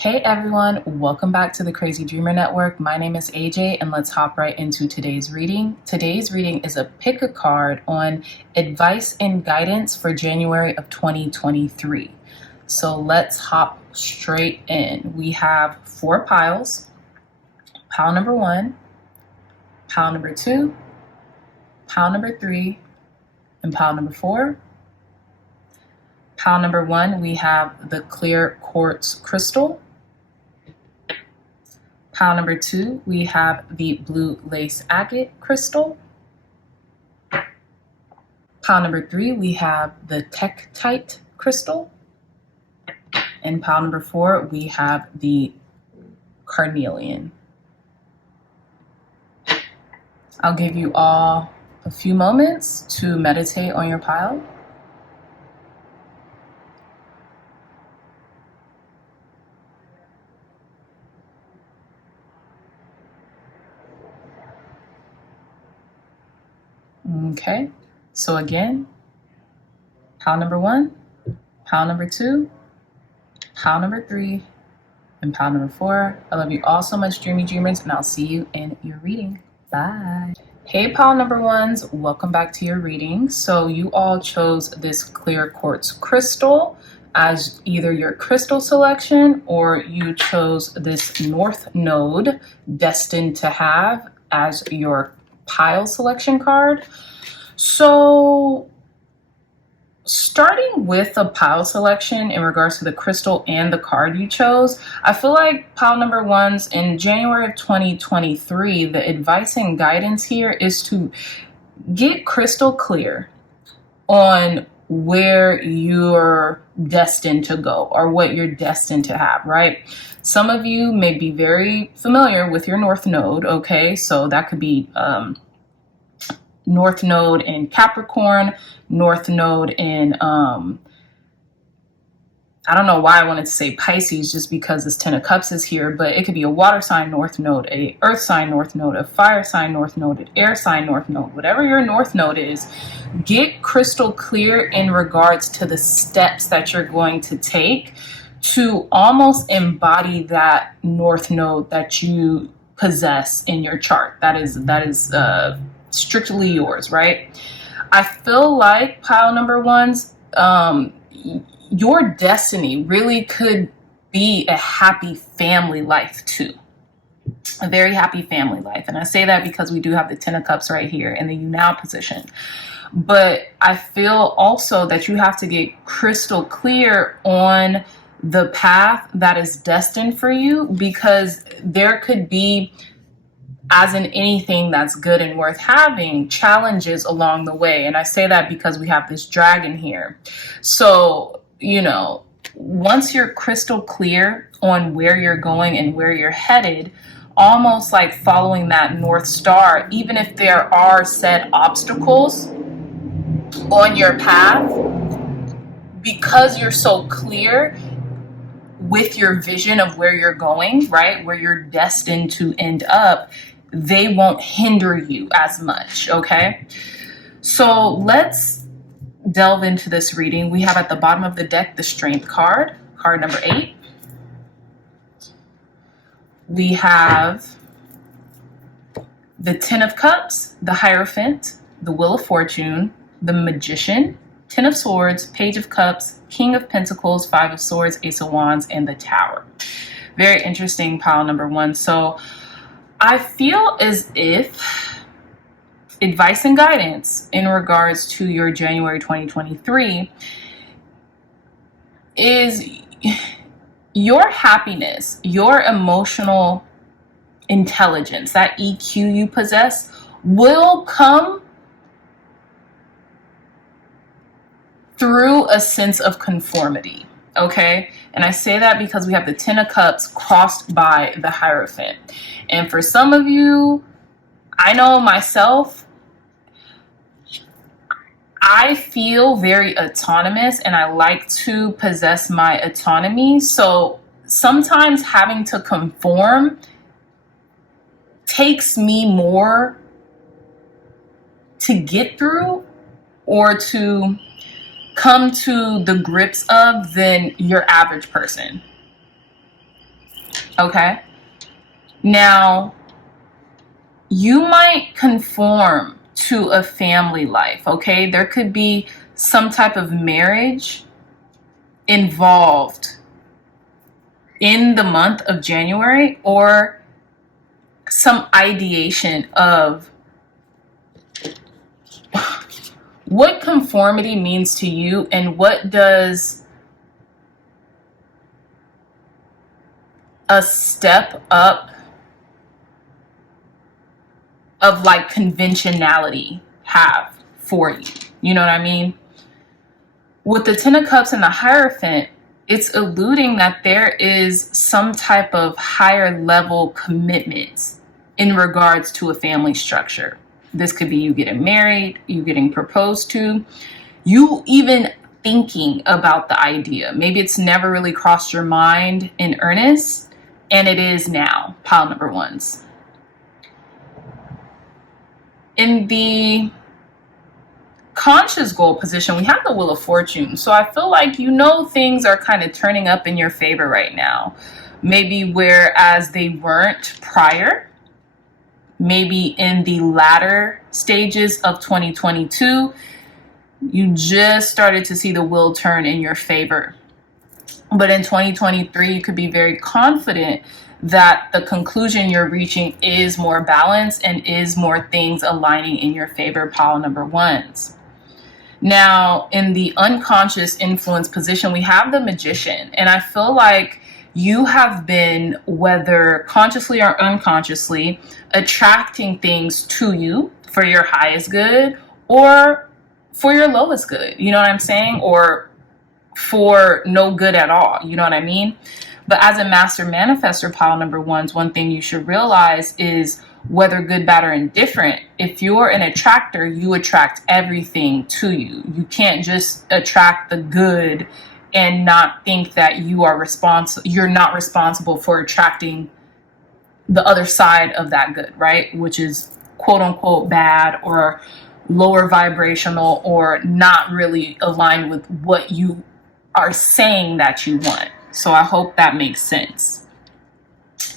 Hey everyone, welcome back to the Crazy Dreamer Network. My name is AJ and let's hop right into today's reading. Today's reading is a pick a card on advice and guidance for January of 2023. So let's hop straight in. We have 4 piles. Pile number 1, pile number 2, pile number 3, and pile number 4. Pile number 1, we have the clear quartz crystal. Pile number 2, we have the blue lace agate crystal. Pile number 3, we have the tektite crystal. And pile number 4, we have the carnelian. I'll give you all a few moments to meditate on your pile. Okay, so again, pile number 1, pile number 2, pile number 3, and pile number 4. I love you all so much, dreamy dreamers, and I'll see you in your reading. Bye. Hey, pile number 1s, welcome back to your reading. So you all chose this clear quartz crystal as either your crystal selection, or you chose this north node destined to have as your pile selection card. So starting with the pile selection in regards to the crystal and the card you chose, I feel like pile number 1s in January of 2023, the advice and guidance here is to get crystal clear on where you're destined to go or what you're destined to have, right? Some of you may be very familiar with your north node, okay? So that could be north node in Capricorn, north node in, I don't know why I wanted to say Pisces just because this 10 of Cups is here, but it could be a water sign north node, a earth sign north node, a fire sign north node, an air sign north node. Whatever your north node is, get crystal clear in regards to the steps that you're going to take to almost embody that north node that you possess in your chart. That is strictly yours, right? I feel like pile number 1s, your destiny really could be a happy family life too. A very happy family life. And I say that because we do have the 10 of Cups right here in the you now position. But I feel also that you have to get crystal clear on the path that is destined for you, because there could be, as in anything that's good and worth having, challenges along the way. And I say that because we have this dragon here. So, you know, once you're crystal clear on where you're going and where you're headed, almost like following that North Star, even if there are set obstacles on your path, because you're so clear with your vision of where you're going, right, where you're destined to end up, they won't hinder you as much, okay? So let's delve into this reading. We have at the bottom of the deck the Strength card, card number 8. We have the 10 of Cups, the Hierophant, the Wheel of Fortune, the Magician, 10 of Swords, Page of Cups, King of Pentacles, 5 of Swords, Ace of Wands, and the Tower. Very interesting pile number 1. So I feel as if advice and guidance in regards to your January 2023 is your happiness, your emotional intelligence, that EQ you possess will come through a sense of conformity, okay? And I say that because we have the 10 of Cups crossed by the Hierophant. And for some of you, I know myself, I feel very autonomous and I like to possess my autonomy. So sometimes having to conform takes me more to get through or to come to the grips of than your average person. Okay. Now, you might conform to a family life. Okay. There could be some type of marriage involved in the month of January, or some ideation of what conformity means to you, and what does a step up of like conventionality have for you. You know what I mean? With the Ten of Cups and the Hierophant, it's alluding that there is some type of higher level commitments in regards to a family structure. This could be you getting married, you getting proposed to, you even thinking about the idea. Maybe it's never really crossed your mind in earnest, and it is now, pile number ones. In the conscious goal position, we have the Wheel of Fortune. So I feel like, you know, things are kind of turning up in your favor right now. Maybe whereas they weren't prior. Maybe in the latter stages of 2022, you just started to see the wheel turn in your favor. But in 2023, you could be very confident that the conclusion you're reaching is more balanced and is more things aligning in your favor, pile number ones. Now, in the unconscious influence position, we have the Magician. And I feel like you have been, whether consciously or unconsciously, attracting things to you for your highest good or for your lowest good. You know what I'm saying? Or for no good at all. You know what I mean? But as a master manifestor, pile number ones, one thing you should realize is, whether good, bad, or indifferent, if you're an attractor, you attract everything to you. You can't just attract the good and not think that you are you're not responsible for attracting the other side of that good, right? Which is quote unquote bad or lower vibrational or not really aligned with what you are saying that you want. So I hope that makes sense.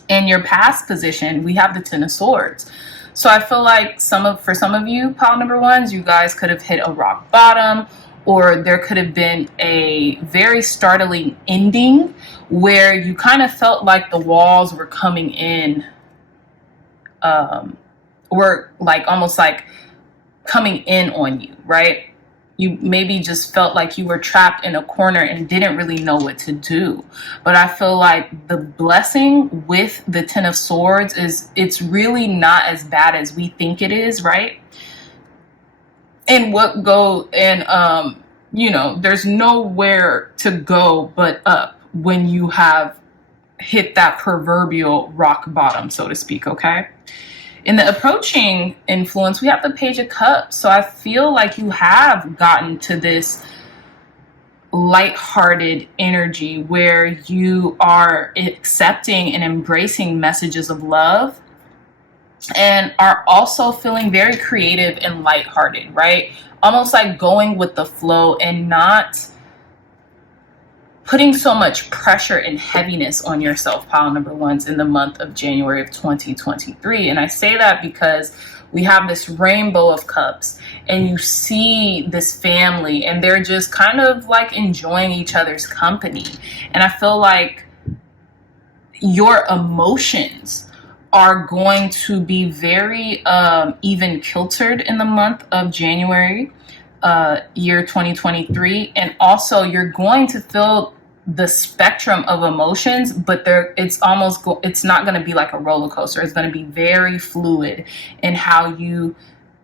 In your past position, we have the Ten of Swords. So I feel like for some of you, pile number ones, you guys could have hit a rock bottom, or there could have been a very startling ending where you kind of felt like the walls were coming in, were like almost like coming in on you, right? You maybe just felt like you were trapped in a corner and didn't really know what to do. But I feel like the blessing with the Ten of Swords is it's really not as bad as we think it is, right? And you know, there's nowhere to go but up when you have hit that proverbial rock bottom, so to speak, okay? In the approaching influence, we have the Page of Cups. So I feel like you have gotten to this lighthearted energy where you are accepting and embracing messages of love, and are also feeling very creative and lighthearted, right? Almost like going with the flow and not putting so much pressure and heaviness on yourself, pile number ones, in the month of January of 2023. And I say that because we have this rainbow of cups, and you see this family, and they're just kind of like enjoying each other's company. And I feel like your emotions are going to be very even kiltered in the month of January, year 2023. And also you're going to feel the spectrum of emotions, but it's not going to be like a roller coaster. It's going to be very fluid in how you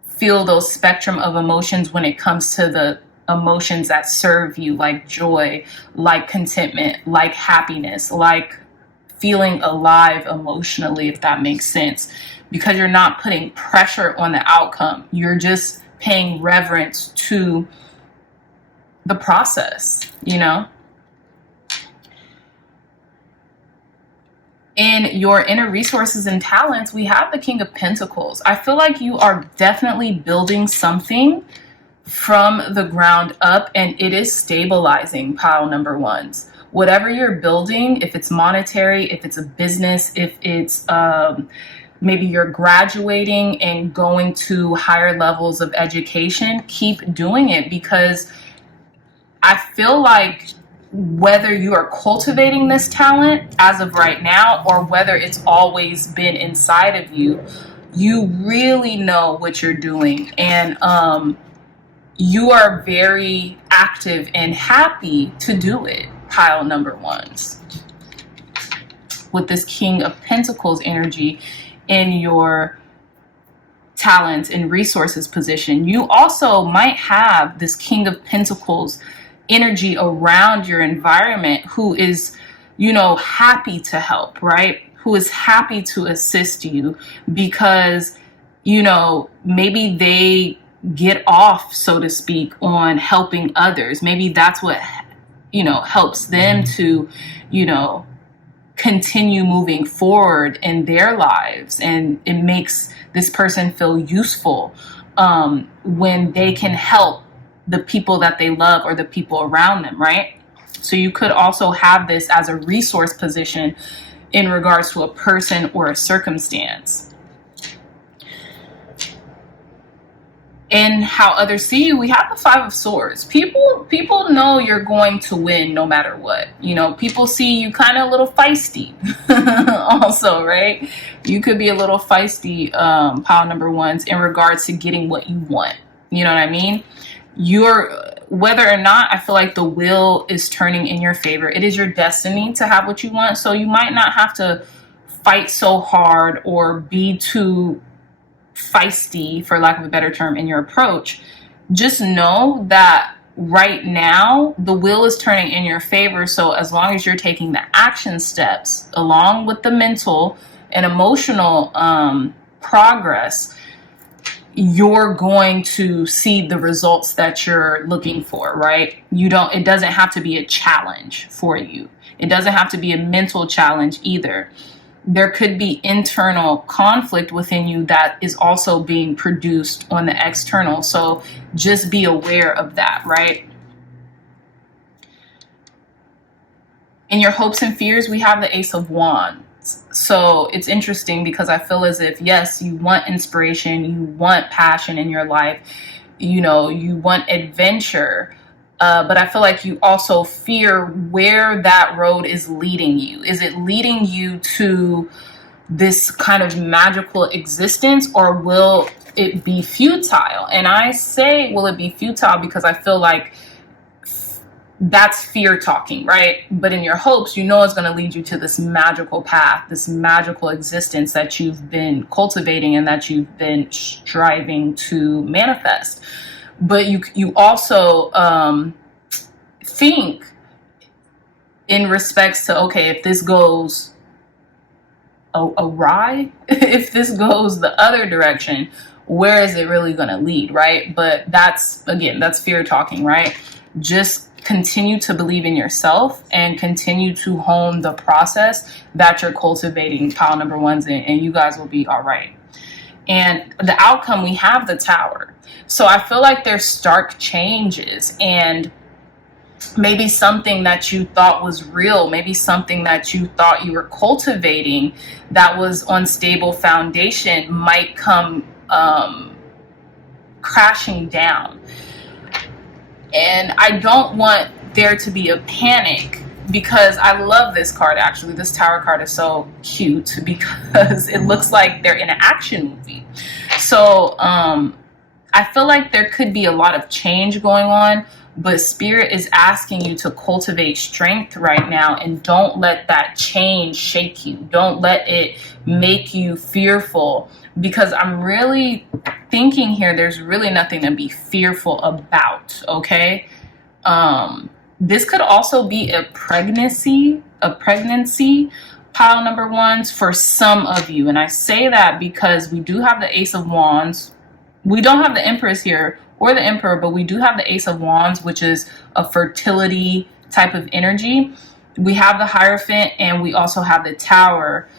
feel those spectrum of emotions when it comes to the emotions that serve you, like joy, like contentment, like happiness, like feeling alive emotionally, if that makes sense, because you're not putting pressure on the outcome. You're just paying reverence to the process, you know? In your inner resources and talents, we have the King of Pentacles. I feel like you are definitely building something from the ground up, and it is stabilizing, pile number ones. whatever you're building, if it's monetary, if it's a business, if it's maybe you're graduating and going to higher levels of education, keep doing it, because I feel like whether you are cultivating this talent as of right now or whether it's always been inside of you, you really know what you're doing. And you are very active and happy to do it, pile number ones. With this King of Pentacles energy in your talents and resources position, you also might have this King of Pentacles energy around your environment who is, you know, happy to help, right? Who is happy to assist you because, you know, maybe they get off, so to speak, on helping others. Maybe that's what, you know, helps them to, you know, continue moving forward in their lives. And it makes this person feel useful when they can help the people that they love or the people around them, right? So you could also have this as a resource position in regards to a person or a circumstance. And how others see you, we have the Five of Swords. People know you're going to win no matter what. You know, people see you kind of a little feisty also, right? You could be a little feisty, pile number ones, in regards to getting what you want. You know what I mean? Whether or not, I feel like the wheel is turning in your favor. It is your destiny to have what you want. So you might not have to fight so hard or be too feisty, for lack of a better term, in your approach. Just know that right now the wheel is turning in your favor. So as long as you're taking the action steps along with the mental and emotional progress, you're going to see the results that you're looking for, right? It doesn't have to be a challenge for you. It doesn't have to be a mental challenge either. There could be internal conflict within you that is also being produced on the external. So just be aware of that, right? In your hopes and fears, we have the Ace of Wands. So it's interesting because I feel as if, yes, you want inspiration, you want passion in your life, you know, you want adventure, but I feel like you also fear where that road is leading you. Is it leading you to this kind of magical existence, or will it be futile? And I say, will it be futile, because I feel like that's fear talking, right? But in your hopes, you know it's going to lead you to this magical path, this magical existence that you've been cultivating and that you've been striving to manifest. But you also think in respects to, okay, if this goes awry, if this goes the other direction, where is it really going to lead, right? But that's, again, that's fear talking, right? Just continue to believe in yourself and continue to hone the process that you're cultivating, pile number ones, and you guys will be all right. And the outcome, we have the Tower. So I feel like there's stark changes, and maybe something that you thought was real, maybe something that you thought you were cultivating that was on stable foundation might come crashing down. And I don't want there to be a panic, because I love this card, actually. This Tower card is so cute because it looks like they're in an action movie. So I feel like there could be a lot of change going on, but Spirit is asking you to cultivate strength right now, and don't let that change shake you. Don't let it make you fearful, because I'm really thinking here there's really nothing to be fearful about, okay? This could also be a pregnancy, pile number ones, for some of you. And I say that because we do have the Ace of Wands. We don't have the Empress here or the Emperor, but we do have the Ace of Wands, which is a fertility type of energy. We have the Hierophant, and we also have the Tower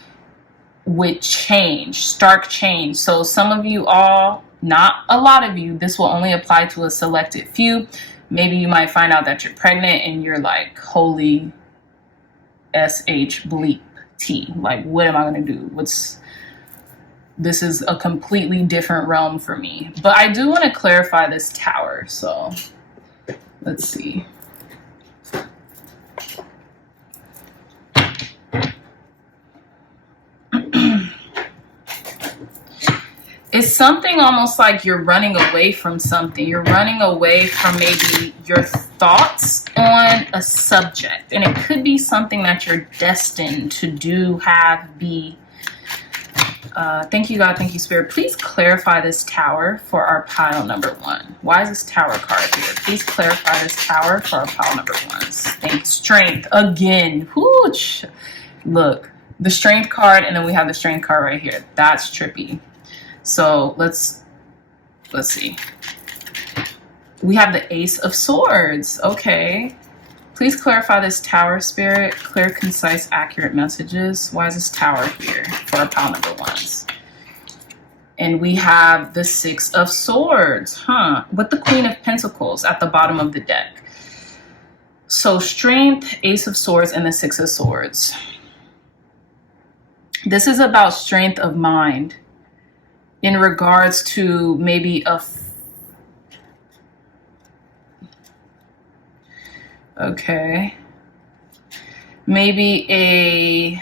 with change, stark change. So some of you all, not a lot of you, this will only apply to a selected few. Maybe you might find out that you're pregnant and you're like, holy SH bleep T. Like, what am I going to do? This is a completely different realm for me. But I do want to clarify this tower. So let's see. It's something almost like you're running away from something. You're running away from maybe your thoughts on a subject. And it could be something that you're destined to do, have, be. Thank you, God. Thank you, Spirit. Please clarify this tower for our pile number 1. Why is this tower card here? Please clarify this tower for our pile number 1s. Thank strength again. Whoosh. Look, the strength card, and then we have the strength card right here. That's trippy. So let's see. We have the Ace of Swords. Okay. Please clarify this tower, Spirit. Clear, concise, accurate messages. Why is this tower here for our pile number 1s? And we have the Six of Swords, with the Queen of Pentacles at the bottom of the deck. So strength, Ace of Swords, and the Six of Swords. This is about strength of mind in regards to maybe maybe a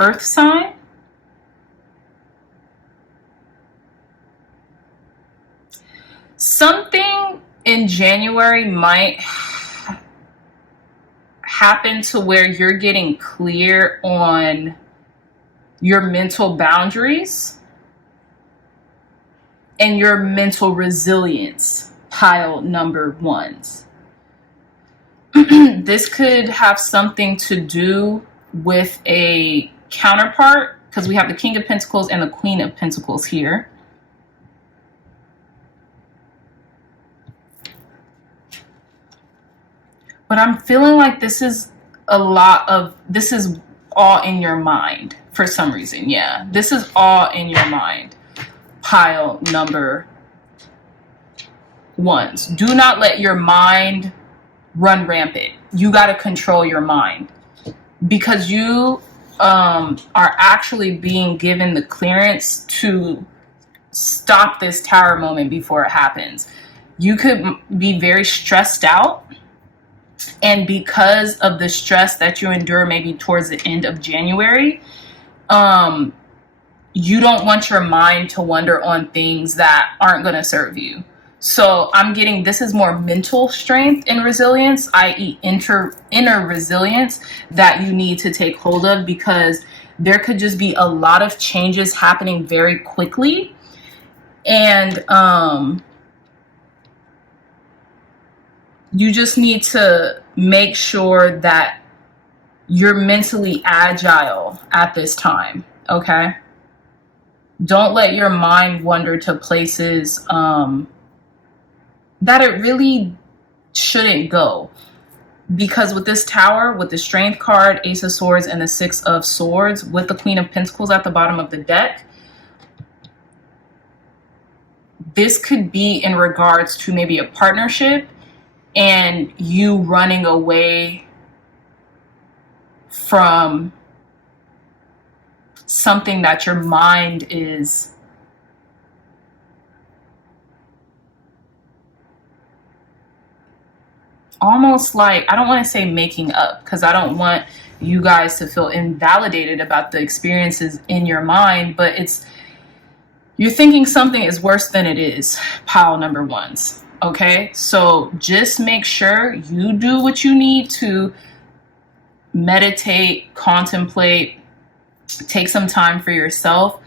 earth sign. Something in January might happen to where you're getting clear on your mental boundaries and your mental resilience, pile number 1s. This could have something to do with a counterpart, because we have the King of Pentacles and the Queen of Pentacles here. But I'm feeling like this is all in your mind for some reason. Yeah, this is all in your mind. Pile number 1s. Do not let your mind run rampant. You got to control your mind, because you are actually being given the clearance to stop this tower moment before it happens. You could be very stressed out, and because of the stress that you endure maybe towards the end of January, you don't want your mind to wander on things that aren't going to serve you. So I'm getting, this is more mental strength and resilience, i.e. inner resilience, that you need to take hold of, because there could just be a lot of changes happening very quickly. And you just need to make sure that you're mentally agile at this time, okay? Don't let your mind wander to places that it really shouldn't go. Because with this tower, with the strength card, Ace of Swords, and the Six of Swords, with the Queen of Pentacles at the bottom of the deck, this could be in regards to maybe a partnership and you running away from something that your mind is almost like, I don't want to say making up, because I don't want you guys to feel invalidated about the experiences in your mind, but you're thinking something is worse than it is, pile number 1s. Okay, so just make sure you do what you need to meditate, contemplate, take some time for yourself,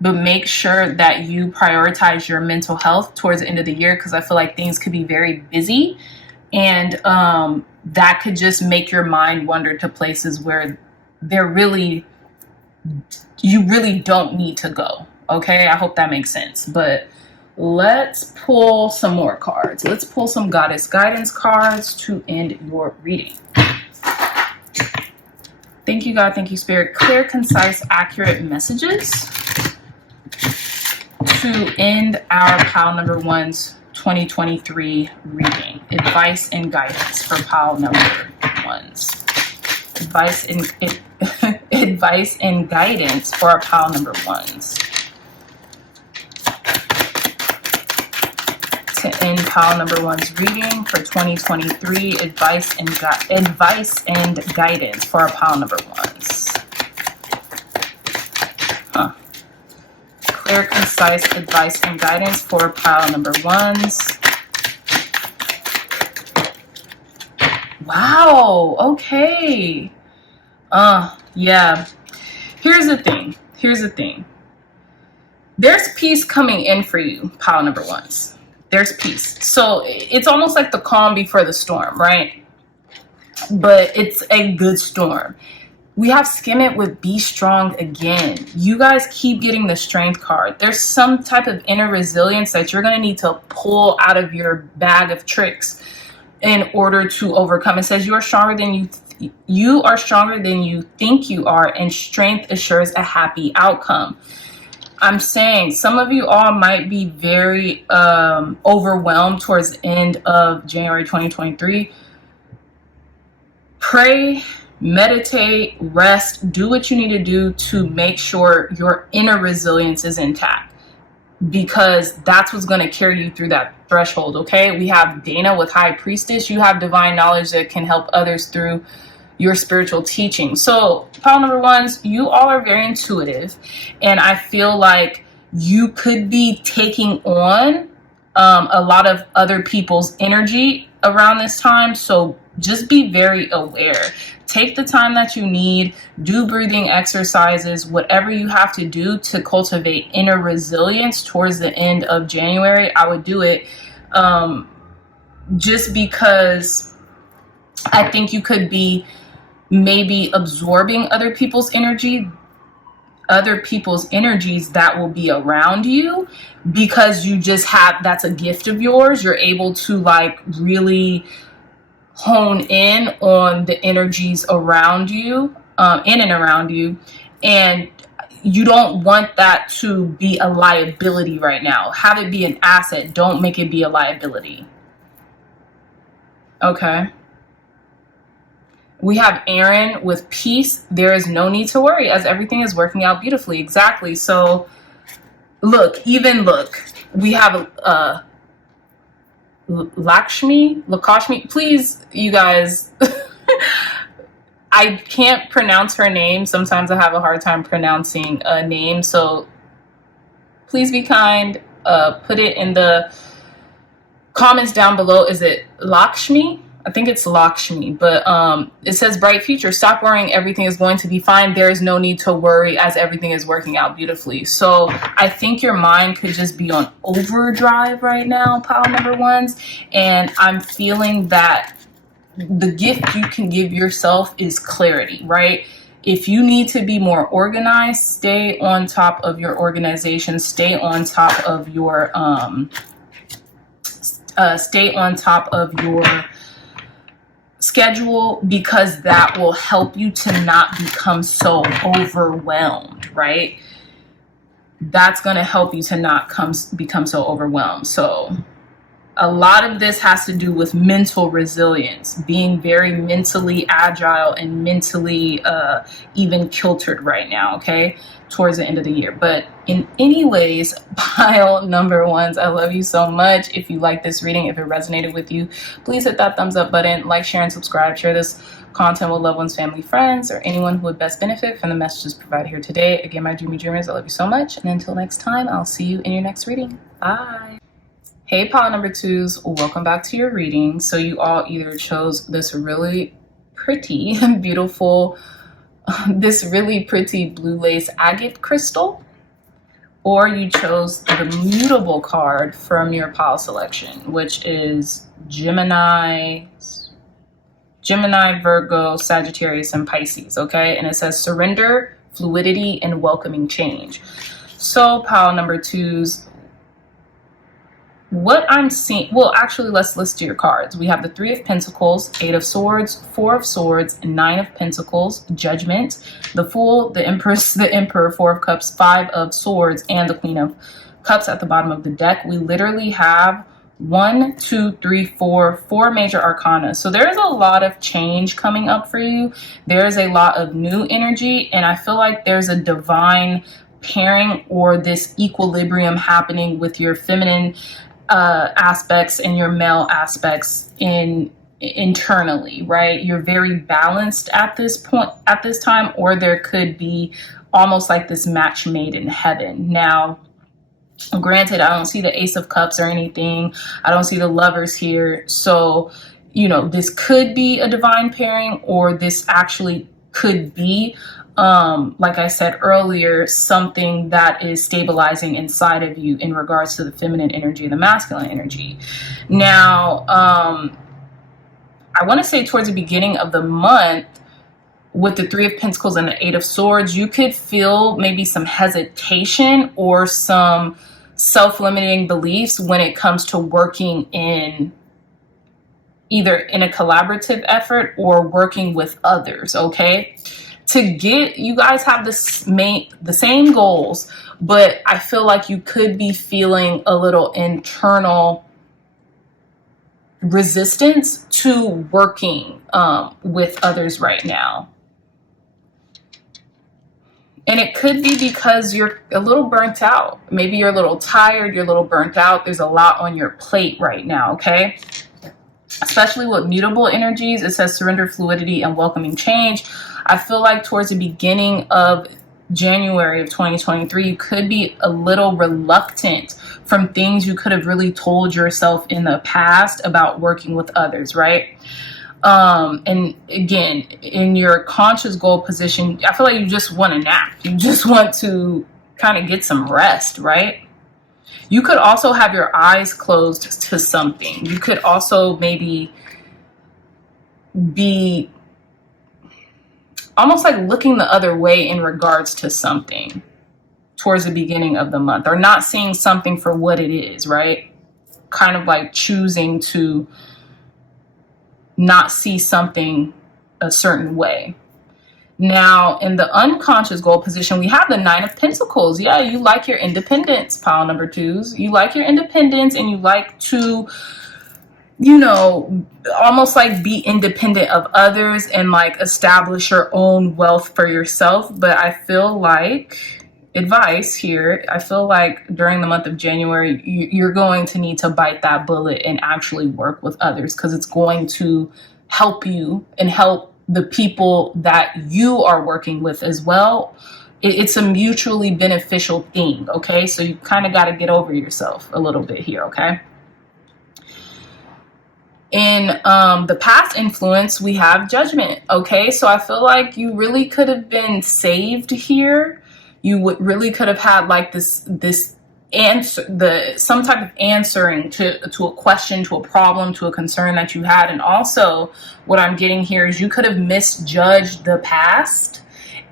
but make sure that you prioritize your mental health towards the end of the year, because I feel like things could be very busy, and that could just make your mind wander to places where you really don't need to go. Okay, I hope that makes sense. But let's pull some more cards. Let's pull some Goddess Guidance cards to end your reading. Thank you, God. Thank you, Spirit. Clear, concise, accurate messages to end our pile number 1's 2023 reading. Advice and guidance for pile number 1's. advice and advice and guidance for our pile number ones. To end pile number one's reading for 2023, advice and guidance for our pile number ones. Clear, concise advice and guidance for pile number ones. Wow, okay. Yeah. Here's the thing. There's peace coming in for you, pile number ones. There's peace. So it's almost like the calm before the storm, right? But it's a good storm. We have skim it with be strong again. You guys keep getting the strength card. There's some type of inner resilience that you're going to need to pull out of your bag of tricks in order to overcome. It says you are stronger than you are stronger than you think you are, and strength assures a happy outcome. I'm saying some of you all might be very overwhelmed towards the end of January 2023. Pray, meditate, rest, do what you need to do to make sure your inner resilience is intact, because that's what's going to carry you through that threshold. Okay, we have Dana with High Priestess. You have divine knowledge that can help others through your spiritual teaching. So pile number ones, you all are very intuitive, and I feel like you could be taking on a lot of other people's energy around this time. So just be very aware. Take the time that you need, do breathing exercises, whatever you have to do to cultivate inner resilience towards the end of January. I would do it just because I think you could be maybe absorbing other people's energies that will be around you, because you just have, that's a gift of yours. You're able to like really hone in on the energies around you, in and around you, and you don't want that to be a liability right now. Have it be an asset. Don't make it be a liability. Okay. We have Aaron with peace. There is no need to worry as everything is working out beautifully. Exactly. So look, we have Lakshmi, please, you guys, I can't pronounce her name. Sometimes I have a hard time pronouncing a name. So please be kind. Put it in the comments down below. Is it Lakshmi? I think it's Lakshmi, but it says bright future. Stop worrying. Everything is going to be fine. There is no need to worry as everything is working out beautifully. So I think your mind could just be on overdrive right now, pile number ones. And I'm feeling that the gift you can give yourself is clarity, right? If you need to be more organized, stay on top of your organization, stay on top of your schedule, because that will help you to not become so overwhelmed, right? That's going to help you to not become so overwhelmed. So a lot of this has to do with mental resilience, being very mentally agile and mentally even kiltered right now, okay, towards the end of the year. But in any ways, pile number ones, I love you so much. If you like this reading, if it resonated with you, please hit that thumbs up button, like, share, and subscribe. Share this content with loved ones, family, friends, or anyone who would best benefit from the messages provided here today. Again, my dreamy dreamers, I love you so much. And until next time, I'll see you in your next reading. Bye. Hey, pile number twos, welcome back to your reading. So you all either chose this really pretty, beautiful, this really pretty blue lace agate crystal, or you chose the mutable card from your pile selection, which is Gemini, Virgo, Sagittarius, and Pisces, okay? And it says surrender, fluidity, and welcoming change. So pile number twos, what I'm seeing, well, actually, let's do your cards. We have the 3 of Pentacles, 8 of Swords, 4 of Swords, 9 of Pentacles, Judgment, the Fool, the Empress, the Emperor, 4 of Cups, 5 of Swords, and the Queen of Cups at the bottom of the deck. We literally have One, two, three, four major arcana. So there's a lot of change coming up for you. There's a lot of new energy, and I feel like there's a divine pairing or this equilibrium happening with your feminine aspects and your male aspects internally, right? You're very balanced at this point, at this time, or there could be almost like this match made in heaven. Now, granted, I don't see the Ace of Cups or anything. I don't see the Lovers here. So, you know, this could be a divine pairing, or this actually could be, like I said earlier, something that is stabilizing inside of you in regards to the feminine energy and the masculine energy. Now, I want to say towards the beginning of the month, with the Three of Pentacles and the Eight of Swords, you could feel maybe some hesitation or some self-limiting beliefs when it comes to working in either in a collaborative effort or working with others, okay? You guys have the same goals, but I feel like you could be feeling a little internal resistance to working with others right now. And it could be because you're a little burnt out. Maybe you're a little tired, you're a little burnt out. There's a lot on your plate right now, okay? Especially with mutable energies, it says surrender, fluidity, and welcoming change. I feel like towards the beginning of January of 2023, you could be a little reluctant from things you could have really told yourself in the past about working with others, right? And again, in your conscious goal position, I feel like you just want a nap. You just want to kind of get some rest, right? You could also have your eyes closed to something. You could also maybe be almost like looking the other way in regards to something towards the beginning of the month, or not seeing something for what it is, right? Kind of like choosing to not see something a certain way. Now, in the unconscious goal position, we have the Nine of Pentacles. Yeah, you like your independence, pile number twos. You like your independence, and you like to, you know, almost like be independent of others and like establish your own wealth for yourself. But I feel like, advice here, I feel like during the month of January, you're going to need to bite that bullet and actually work with others, because it's going to help you and help the people that you are working with as well. It's a mutually beneficial thing, okay? So you kind of got to get over yourself a little bit here, okay? In the past influence, we have Judgment, okay? So I feel like you really could have been saved here. You really could have had like this answer, some type of answering to a question, to a problem, to a concern that you had. And also what I'm getting here is you could have misjudged the past,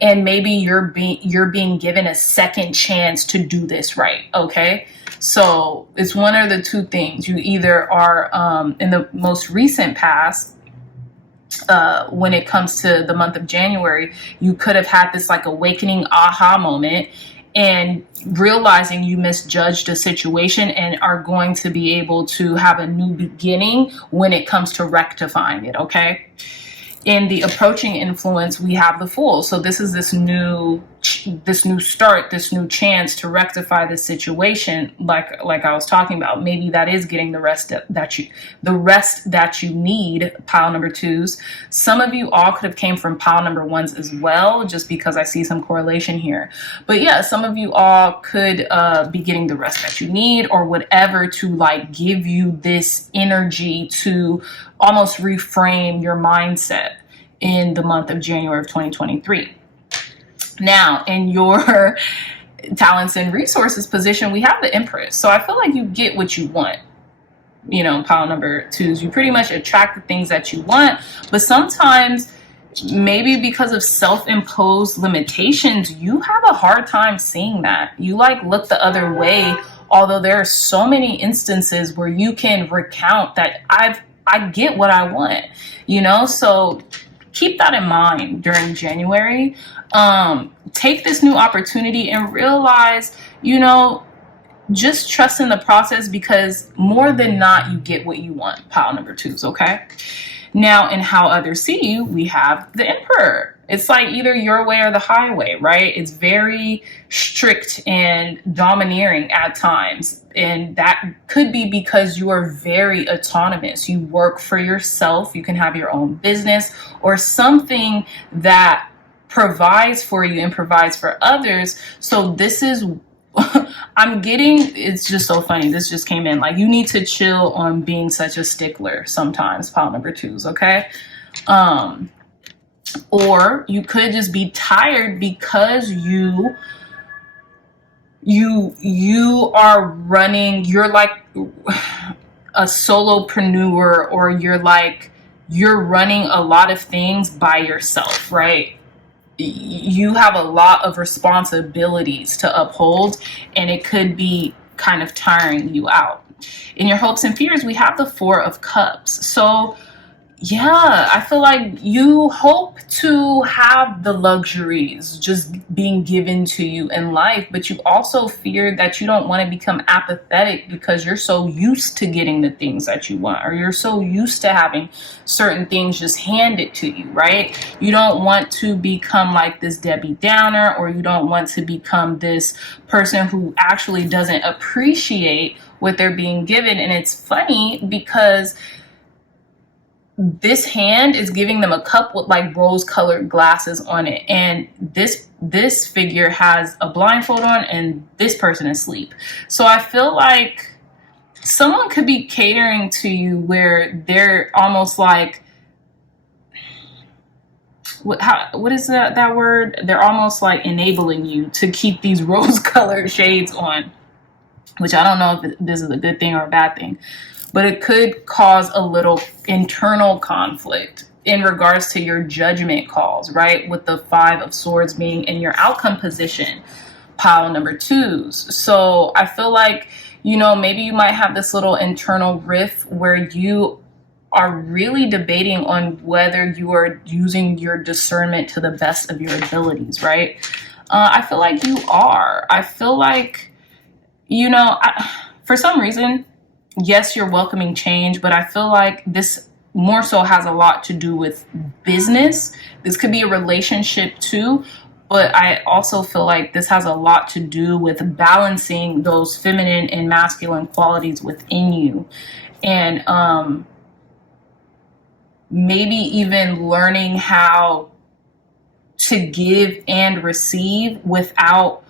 and maybe you're being given a second chance to do this right, okay? So it's one of the two things. You either are in the most recent past, when it comes to the month of January, you could have had this like awakening aha moment and realizing you misjudged a situation, and are going to be able to have a new beginning when it comes to rectifying it, okay? In the approaching influence, we have the Fool. So this is this new start, this new chance to rectify this situation. Like I was talking about, maybe that is getting the rest that you need, pile number twos. Some of you all could have came from pile number ones as well, just because I see some correlation here. But yeah, some of you all could be getting the rest that you need, or whatever, to like give you this energy to almost reframe your mindset in the month of January of 2023. Now, in your talents and resources position, we have the Empress. So I feel like you get what you want. You know, pile number twos, you pretty much attract the things that you want, but sometimes maybe because of self-imposed limitations, you have a hard time seeing that. You like look the other way, although there are so many instances where you can recount that I get what I want, you know? So keep that in mind during January. Take this new opportunity and realize, you know, just trust in the process, because more than not, you get what you want, pile number twos, okay? Now, in how others see you, we have the Emperor. It's like either your way or the highway, right? It's very strict and domineering at times. And that could be because you are very autonomous. You work for yourself. You can have your own business or something that provides for you and provides for others. So this is I'm getting, it's just so funny. This just came in. Like, you need to chill on being such a stickler sometimes, pile number twos, okay? Or you could just be tired because you are running, you're like a solopreneur, or you're running a lot of things by yourself, right? You have a lot of responsibilities to uphold, and it could be kind of tiring you out. In your hopes and fears, we have the Four of Cups. So yeah, I feel like you hope to have the luxuries just being given to you in life, but you also fear that you don't want to become apathetic because you're so used to getting the things that you want, or you're so used to having certain things just handed to you, right? You don't want to become like this Debbie Downer, or you don't want to become this person who actually doesn't appreciate what they're being given. And it's funny because this hand is giving them a cup with like rose-colored glasses on it, and this figure has a blindfold on, and this person is asleep. So I feel like someone could be catering to you where they're almost like, what is that word? They're almost like enabling you to keep these rose-colored shades on, which I don't know if this is a good thing or a bad thing. But it could cause a little internal conflict in regards to your judgment calls, right? With the Five of Swords being in your outcome position, pile number twos. So I feel like, maybe you might have this little internal rift where you are really debating on whether you are using your discernment to the best of your abilities, right? I feel like you are. I feel like, for some reason, yes, you're welcoming change, but I feel like this more so has a lot to do with business. This could be a relationship too, but I also feel like this has a lot to do with balancing those feminine and masculine qualities within you. And maybe even learning how to give and receive without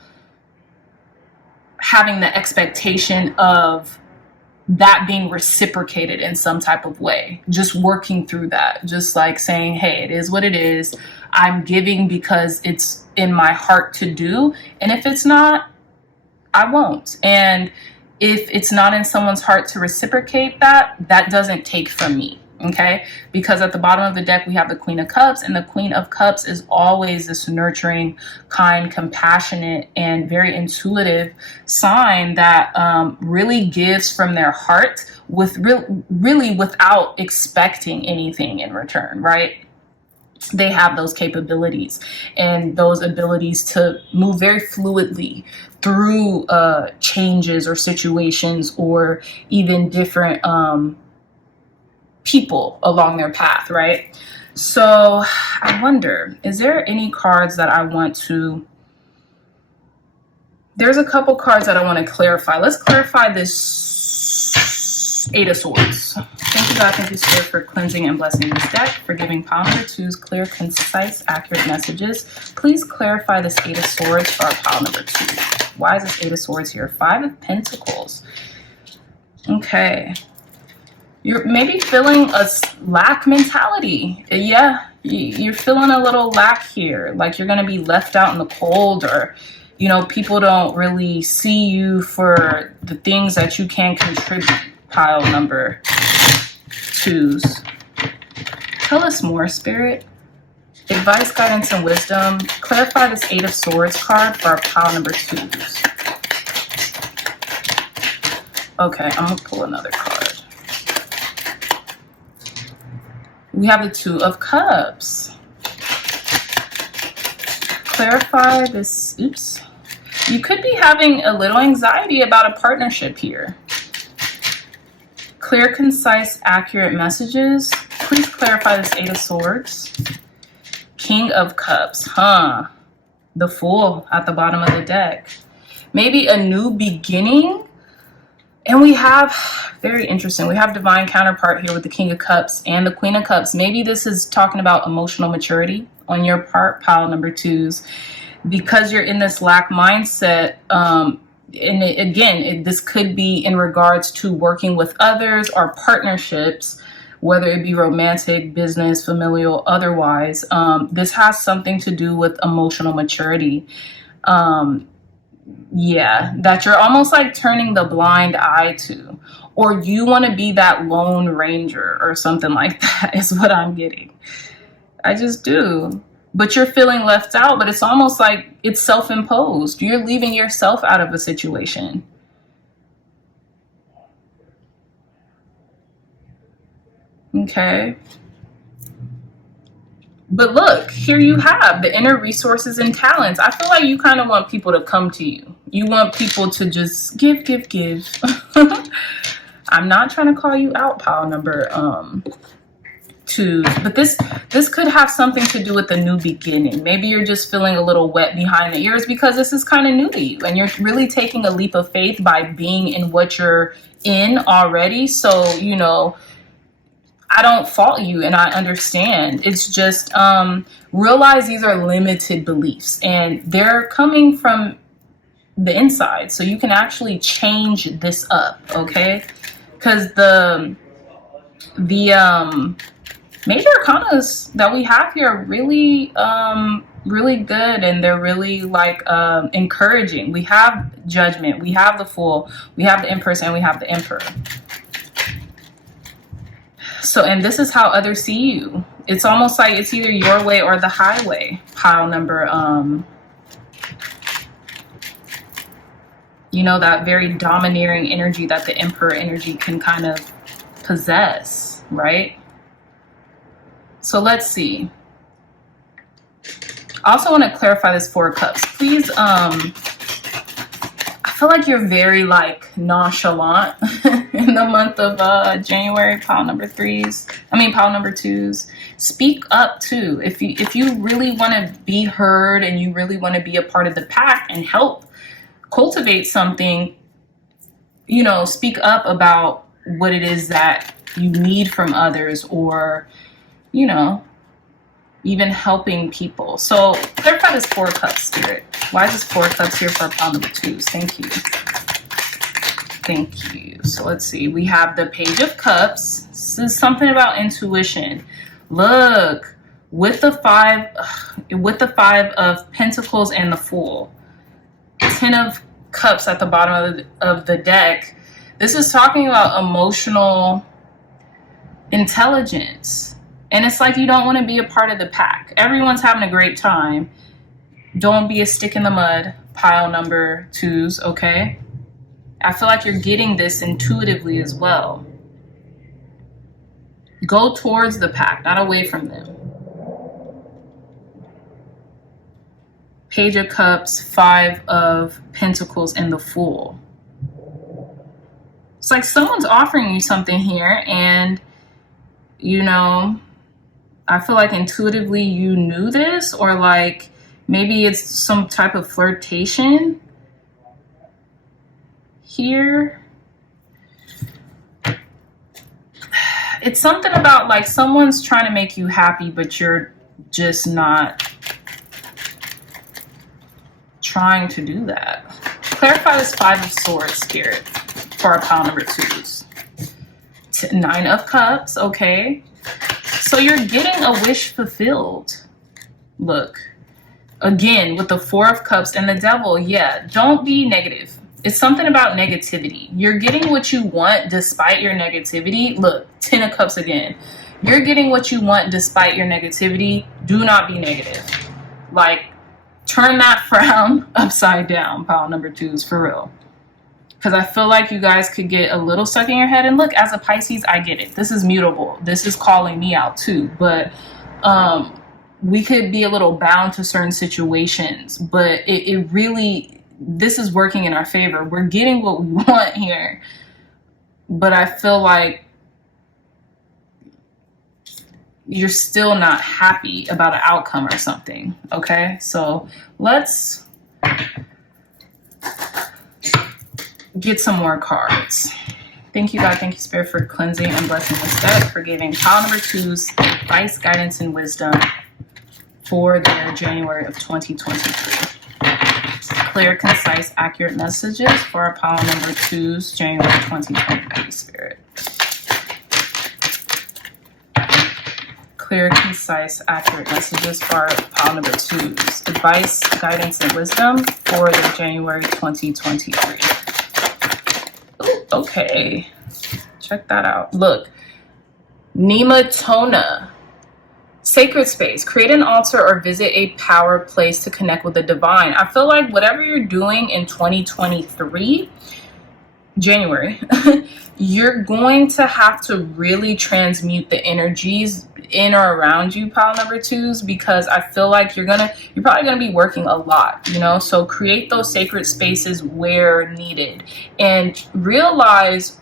having the expectation of that being reciprocated in some type of way. Just working through that. Just like saying, hey, it is what it is. I'm giving because it's in my heart to do. And if it's not, I won't. And if it's not in someone's heart to reciprocate that, that doesn't take from me. Okay, because at the bottom of the deck, we have the Queen of Cups, and the Queen of Cups is always this nurturing, kind, compassionate, and very intuitive sign that really gives from their heart with really without expecting anything in return, right? They have those capabilities and those abilities to move very fluidly through changes or situations or even different people along their path, right? So I wonder, is there any cards that I want to, there's a couple cards that I want to clarify. Let's clarify this Eight of Swords. Thank you, God. Thank you, Spirit, for cleansing and blessing this deck, for giving pile number twos clear, concise, accurate messages. Please clarify this Eight of Swords for our pile number two. Why is this Eight of Swords here? Five of Pentacles. Okay. You're maybe feeling a lack mentality. Yeah, you're feeling a little lack here. Like you're going to be left out in the cold, or, people don't really see you for the things that you can contribute. Pile number twos. Tell us more, Spirit. Advice, guidance, and wisdom. Clarify this Eight of Swords card for our pile number twos. Okay, I'm going to pull another card. We have the Two of Cups. Clarify this, You could be having a little anxiety about a partnership here. Clear, concise, accurate messages. Please clarify this Eight of Swords. King of Cups, the Fool at the bottom of the deck. Maybe a new beginning. And we have, very interesting, we have divine counterpart here with the King of Cups and the Queen of Cups. Maybe this is talking about emotional maturity on your part, pile number 2s. Because you're in this lack mindset, this could be in regards to working with others or partnerships, whether it be romantic, business, familial, otherwise. This has something to do with emotional maturity. That you're almost like turning the blind eye to, or you want to be that lone ranger or something like that is what I'm getting. I just do. But you're feeling left out, but it's almost like it's self-imposed. You're leaving yourself out of a situation. Okay. But look, here you have the inner resources and talents. I feel like you kind of want people to come to you. You want people to just give. I'm not trying to call you out, pile number 2. But this could have something to do with a new beginning. Maybe you're just feeling a little wet behind the ears because this is kind of new to you. And you're really taking a leap of faith by being in what you're in already. So, I don't fault you and I understand. It's just realize these are limited beliefs and they're coming from the inside. So you can actually change this up, okay? Because the major arcanas that we have here are really really good, and they're really like encouraging. We have Judgment, we have the Fool, we have the Empress, and we have the Emperor. So, and this is how others see you. It's almost like it's either your way or the highway, pile number, that very domineering energy that the Emperor energy can kind of possess, right? So let's see. I also want to clarify this Four of Cups. Please, I feel like you're very like nonchalant in the month of January, pile number 2s. Speak up too. If you really want to be heard and you really want to be a part of the pack and help cultivate something, speak up about what it is that you need from others, or even helping people. So clarify this Four of Cups, Spirit. Why is this Four of Cups here for pile number 2s? Thank you. Thank you. So let's see. We have the Page of Cups. This is something about intuition. Look, with the five of Pentacles and the Fool. 10 of Cups at the bottom of the deck. This is talking about emotional intelligence. And it's like you don't want to be a part of the pack. Everyone's having a great time. Don't be a stick in the mud, pile number 2s, okay? I feel like you're getting this intuitively as well. Go towards the pack, not away from them. Page of Cups, 5 of Pentacles, and the Fool. It's like someone's offering you something here, and I feel like intuitively you knew this, or like maybe it's some type of flirtation here. It's something about like someone's trying to make you happy, but you're just not trying to do that. Clarify this 5 of Swords, Spirit, for our pile number 2s. 9 of Cups, okay. So you're getting a wish fulfilled. Look, again, with the 4 of Cups and the Devil, yeah, don't be negative. It's something about negativity. You're getting what you want despite your negativity. Look, 10 of Cups again. You're getting what you want despite your negativity. Do not be negative. Like, turn that frown upside down, pile number 2s, for real. Because I feel like you guys could get a little stuck in your head. And look, as a Pisces, I get it. This is mutable. This is calling me out too. But we could be a little bound to certain situations. But it really this is working in our favor. We're getting what we want here. But I feel like you're still not happy about an outcome or something. Okay, so let's get some more cards. Thank you, God. Thank you, Spirit, for cleansing and blessing this deck, for giving pile number 2's advice, guidance, and wisdom for their January of 2023. Clear, concise, accurate messages for our pile number 2's January 2023, Spirit. Clear, concise, accurate messages for our pile number 2's advice, guidance, and wisdom for the January 2023. Ooh, okay, check that out. Look, Nematona. Sacred space. Create an altar or visit a power place to connect with the divine. I feel like whatever you're doing in 2023, January, you're going to have to really transmute the energies in or around you, pile number 2's, because I feel like you're probably gonna be working a lot, you know. So create those sacred spaces where needed and realize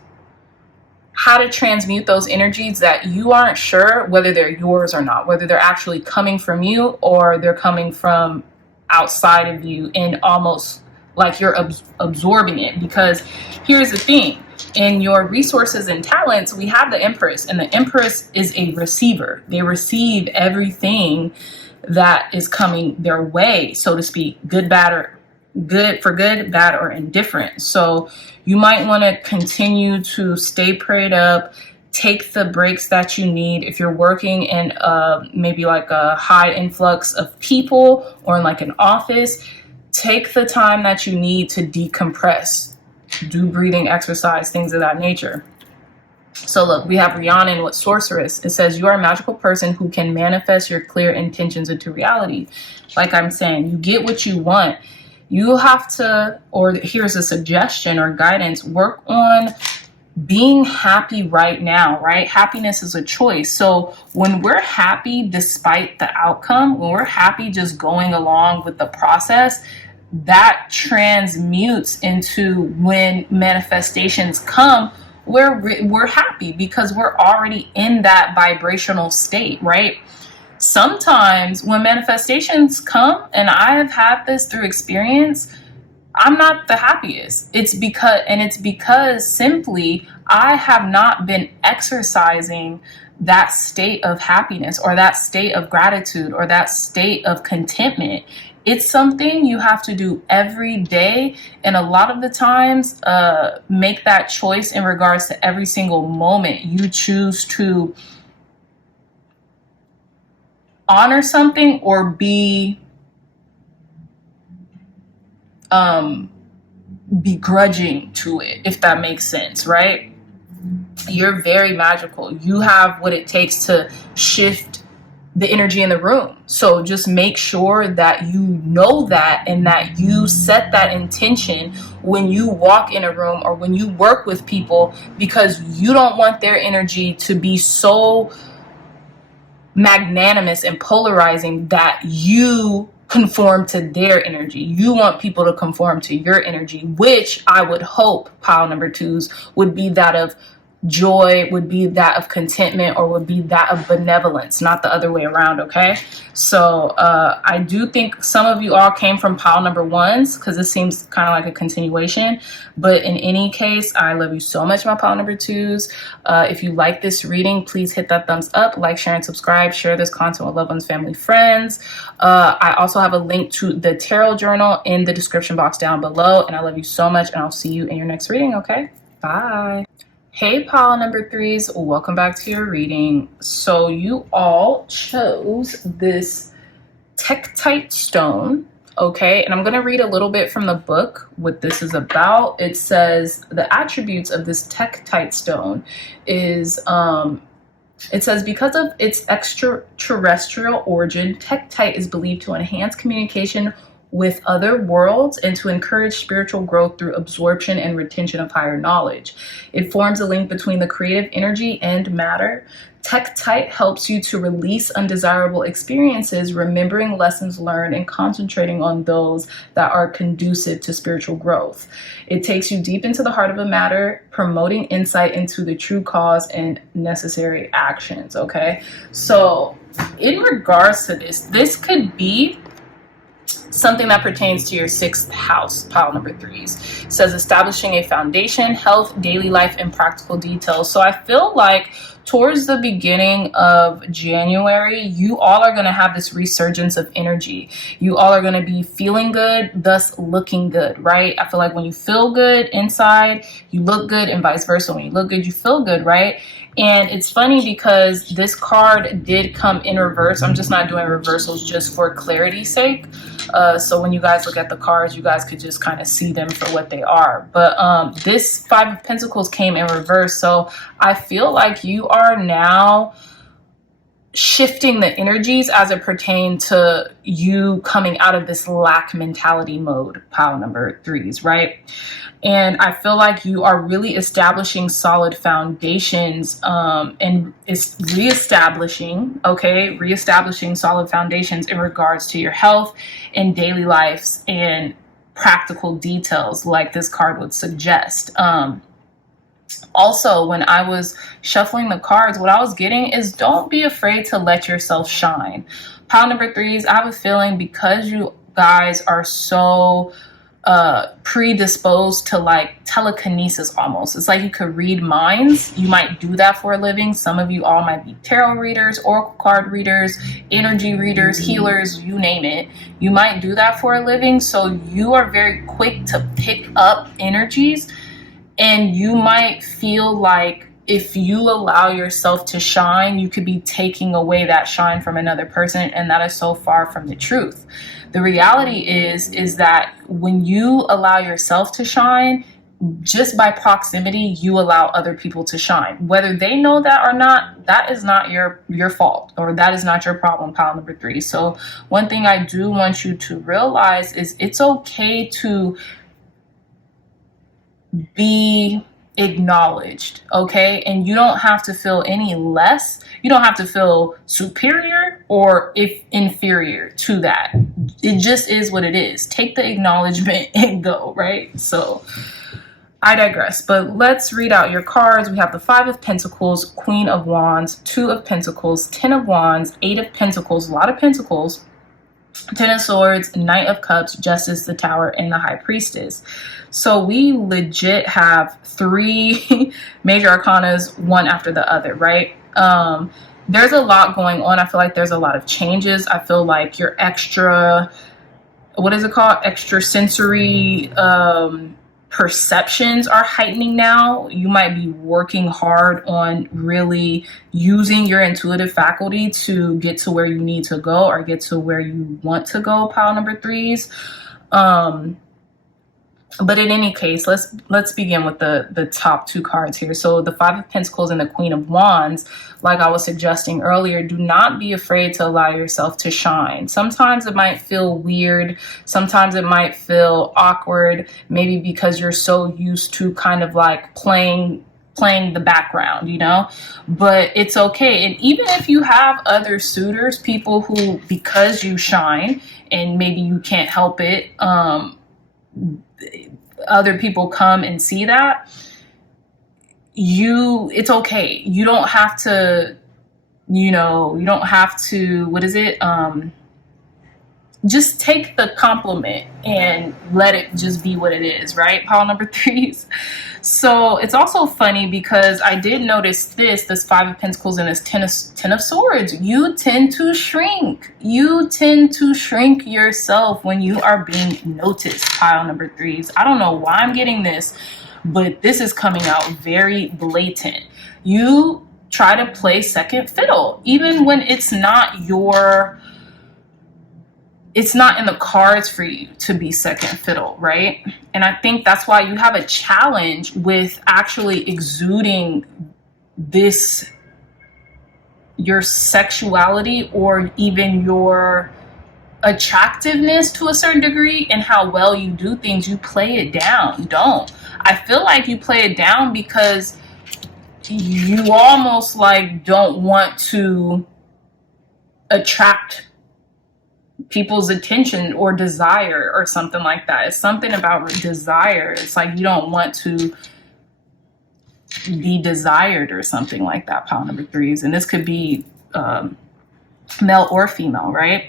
how to transmute those energies that you aren't sure whether they're yours or not, whether they're actually coming from you or they're coming from outside of you, and almost like you're absorbing it. Because here's the thing, in your resources and talents, we have the Empress, and the Empress is a receiver. They receive everything that is coming their way, so to speak, good, bad, or indifferent. So you might want to continue to stay prayed up, take the breaks that you need. If you're working in maybe like a high influx of people or in like an office, take the time that you need to decompress, do breathing exercise, things of that nature. So look, we have Rhiannon with Sorceress. It says, you are a magical person who can manifest your clear intentions into reality. Like I'm saying, you get what you want. You have to, or here's a suggestion or guidance, work on being happy right now, right? Happiness is a choice. So when we're happy despite the outcome, when we're happy just going along with the process, that transmutes into when manifestations come, we're happy because we're already in that vibrational state, right? Sometimes when manifestations come, and I have had this through experience, I'm not the happiest. It's because simply I have not been exercising that state of happiness or that state of gratitude or that state of contentment. It's something you have to do every day. And a lot of the times, make that choice in regards to every single moment you choose to honor something or be begrudging to it, if that makes sense, right? You're very magical. You have what it takes to shift the energy in the room. So just make sure that you know that, and that you set that intention when you walk in a room or when you work with people, because you don't want their energy to be so magnanimous and polarizing that you conform to their energy. You want people to conform to your energy, which I would hope pile number 2's would be that of joy, would be that of contentment, or would be that of benevolence, not the other way around. Okay, so I do think some of you all came from pile number 1's, because this seems kind of like a continuation. But in any case, I love you so much, my pile number 2's. If you like this reading, please hit that thumbs up, like, share, and subscribe. Share this content with loved ones, family, friends. I also have a link to the tarot journal in the description box down below. And I love you so much, and I'll see you in your next reading. Okay, bye. Hey, pile number 3's, welcome back to your reading. So you all chose this tektite stone, okay? And I'm going to read a little bit from the book what this is about. It says the attributes of this tektite stone is, it says, because of its extraterrestrial origin, tektite is believed to enhance communication with other worlds and to encourage spiritual growth through absorption and retention of higher knowledge. It forms a link between the creative energy and matter. Tektite helps you to release undesirable experiences, remembering lessons learned and concentrating on those that are conducive to spiritual growth. It takes you deep into the heart of a matter, promoting insight into the true cause and necessary actions. Okay, so in regards to this could be something that pertains to your 6th house, pile number 3s. It says establishing a foundation, health, daily life, and practical details. So I feel like towards the beginning of January, you all are going to have this resurgence of energy. You all are going to be feeling good, thus looking good, right? I feel like when you feel good inside, you look good, and vice versa. When you look good, you feel good, right? And it's funny because this card did come in reverse. I'm just not doing reversals just for clarity's sake. So when you guys look at the cards, you guys could just kind of see them for what they are. But this 5 of Pentacles came in reverse. So I feel like you are now shifting the energies as it pertains to you coming out of this lack mentality mode, pile number 3s, right? And I feel like you are really establishing solid foundations and it's reestablishing solid foundations in regards to your health and daily lives and practical details like this card would suggest. Also, when I was shuffling the cards, what I was getting is don't be afraid to let yourself shine. Pile number 3s, I have a feeling because you guys are so predisposed to like telekinesis almost. It's like you could read minds. You might do that for a living. Some of you all might be tarot readers, oracle card readers, energy readers, healers, you name it. You might do that for a living. So you are very quick to pick up energies, and you might feel like if you allow yourself to shine, you could be taking away that shine from another person, and that is so far from the truth. The reality is that when you allow yourself to shine, just by proximity, you allow other people to shine. Whether they know that or not, that is not your fault, or that is not your problem, pile number 3. So one thing I do want you to realize is it's okay to be acknowledged, okay? And you don't have to feel any less. You don't have to feel superior or inferior to that. It just is what it is. Take the acknowledgement and go, right? So I digress, but let's read out your cards. We have the 5 of Pentacles, Queen of Wands, 2 of Pentacles, 10 of Wands, 8 of Pentacles, a lot of Pentacles, 10 of Swords, Knight of Cups, Justice, the Tower, and the High Priestess. So we legit have 3 major arcanas, one after the other, right? There's a lot going on. I feel like there's a lot of changes. I feel like your extra, what is it called? Extra sensory perceptions are heightening now. You might be working hard on really using your intuitive faculty to get to where you need to go or get to where you want to go, pile number 3s. But in any case, let's begin with the top 2 cards here. So the 5 of Pentacles and the Queen of Wands, like I was suggesting earlier, do not be afraid to allow yourself to shine. Sometimes it might feel weird. Sometimes it might feel awkward, maybe because you're so used to kind of like playing the background, you know, but it's okay. And even if you have other suitors, people who, because you shine and maybe you can't help it, other people come and see that, it's okay. You don't have to, just take the compliment and let it just be what it is, right? Pile number 3s. So it's also funny because I did notice this 5 of Pentacles and this 10 of Swords. You tend to shrink. You tend to shrink yourself when you are being noticed, pile number 3s. I don't know why I'm getting this, but this is coming out very blatant. You try to play second fiddle, even when it's not in the cards for you to be second fiddle, right? And I think that's why you have a challenge with actually exuding your sexuality or even your attractiveness to a certain degree and how well you do things, you play it down. You don't. I feel like you play it down because you almost like don't want to attract people's attention or desire or something like that. It's something about desire. It's like you don't want to be desired or something like that, pile number threes. And this could be male or female, right?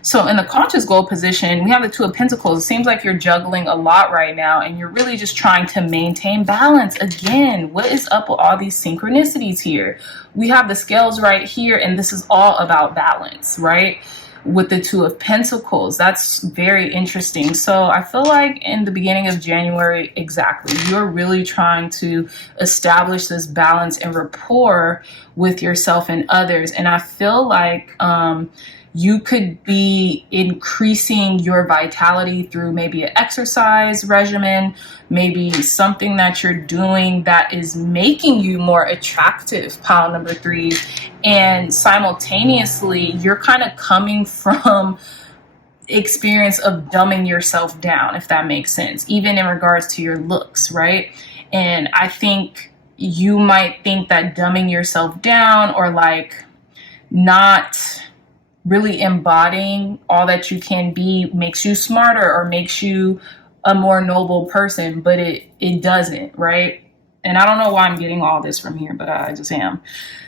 So in the conscious goal position, we have the Two of Pentacles. It seems like you're juggling a lot right now and you're really just trying to maintain balance. Again, what is up with all these synchronicities here? We have the scales right here, and this is all about balance, right? With the Two of Pentacles. That's very interesting. So I feel like in the beginning of January, exactly, you're really trying to establish this balance and rapport with yourself and others. And I feel like you could be increasing your vitality through maybe an exercise regimen, maybe something that you're doing that is making you more attractive, pile number three. And simultaneously, you're kind of coming from experience of dumbing yourself down, if that makes sense, even in regards to your looks, right? And I think you might think that dumbing yourself down or like not really embodying all that you can be makes you smarter or makes you a more noble person, but it doesn't, right? And I don't know why I'm getting all this from here, but I just am.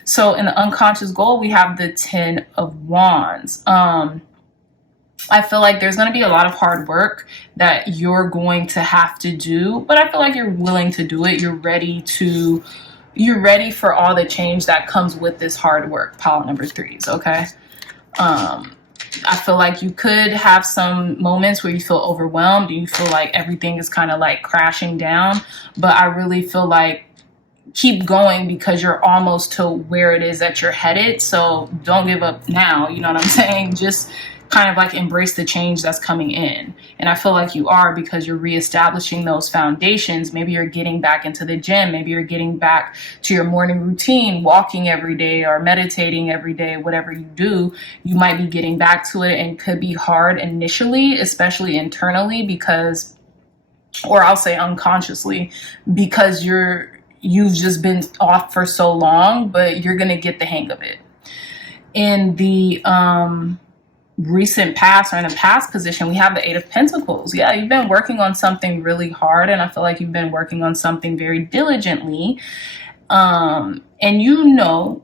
So in the unconscious goal, we have the 10 of Wands. I feel like there's going to be a lot of hard work that you're going to have to do, but I feel like you're willing to do it. You're ready for all the change that comes with this hard work, pile number threes, okay? I feel like you could have some moments where you feel overwhelmed and you feel like everything is kind of like crashing down, but I really feel like keep going because you're almost to where it is that you're headed. So don't give up now. You know what I'm saying? Just kind of like embrace the change that's coming in. And I feel like you are, because you're reestablishing those foundations. Maybe you're getting back into the gym. Maybe you're getting back to your morning routine, walking every day or meditating every day. Whatever you do, you might be getting back to it, and could be hard initially, especially internally, because, or I'll say unconsciously, because you've just been off for so long, but you're going to get the hang of it. In the recent past, or in the past position, we have the Eight of Pentacles. Yeah, you've been working on something really hard, and I feel like you've been working on something very diligently. And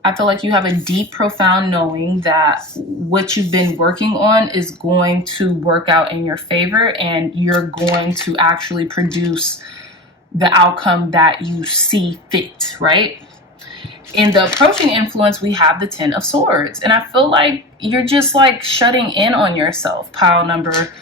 I feel like you have a deep, profound knowing that what you've been working on is going to work out in your favor, and you're going to actually produce the outcome that you see fit, right? In the approaching influence, we have the 10 of Swords. And I feel like you're just like shutting in on yourself, pile number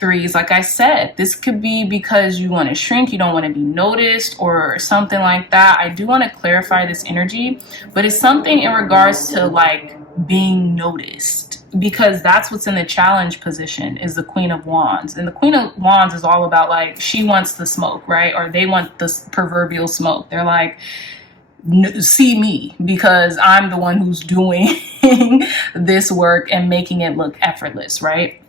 threes. Like I said, this could be because you want to shrink, you don't want to be noticed or something like that. I do want to clarify this energy, but it's something in regards to like being noticed, because that's what's in the challenge position, is the Queen of Wands. And the Queen of Wands is all about like, she wants the smoke, right? Or they want the proverbial smoke. They're like, see me, because I'm the one who's doing this work and making it look effortless, right?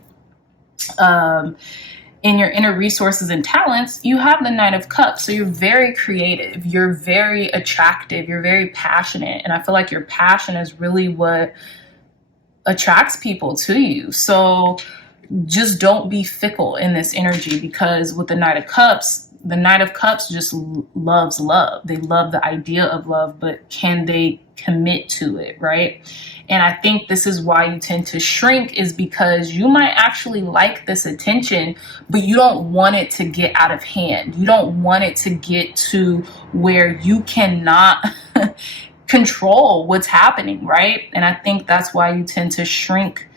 In your inner resources and talents, you have the Knight of Cups. So you're very creative, you're very attractive, you're very passionate. And I feel like your passion is really what attracts people to you. So just don't be fickle in this energy, because with the Knight of Cups just loves love. They love the idea of love, but can they commit to it, right? And I think this is why you tend to shrink, is because you might actually like this attention, but you don't want it to get out of hand. You don't want it to get to where you cannot control what's happening, right? And I think that's why you tend to shrink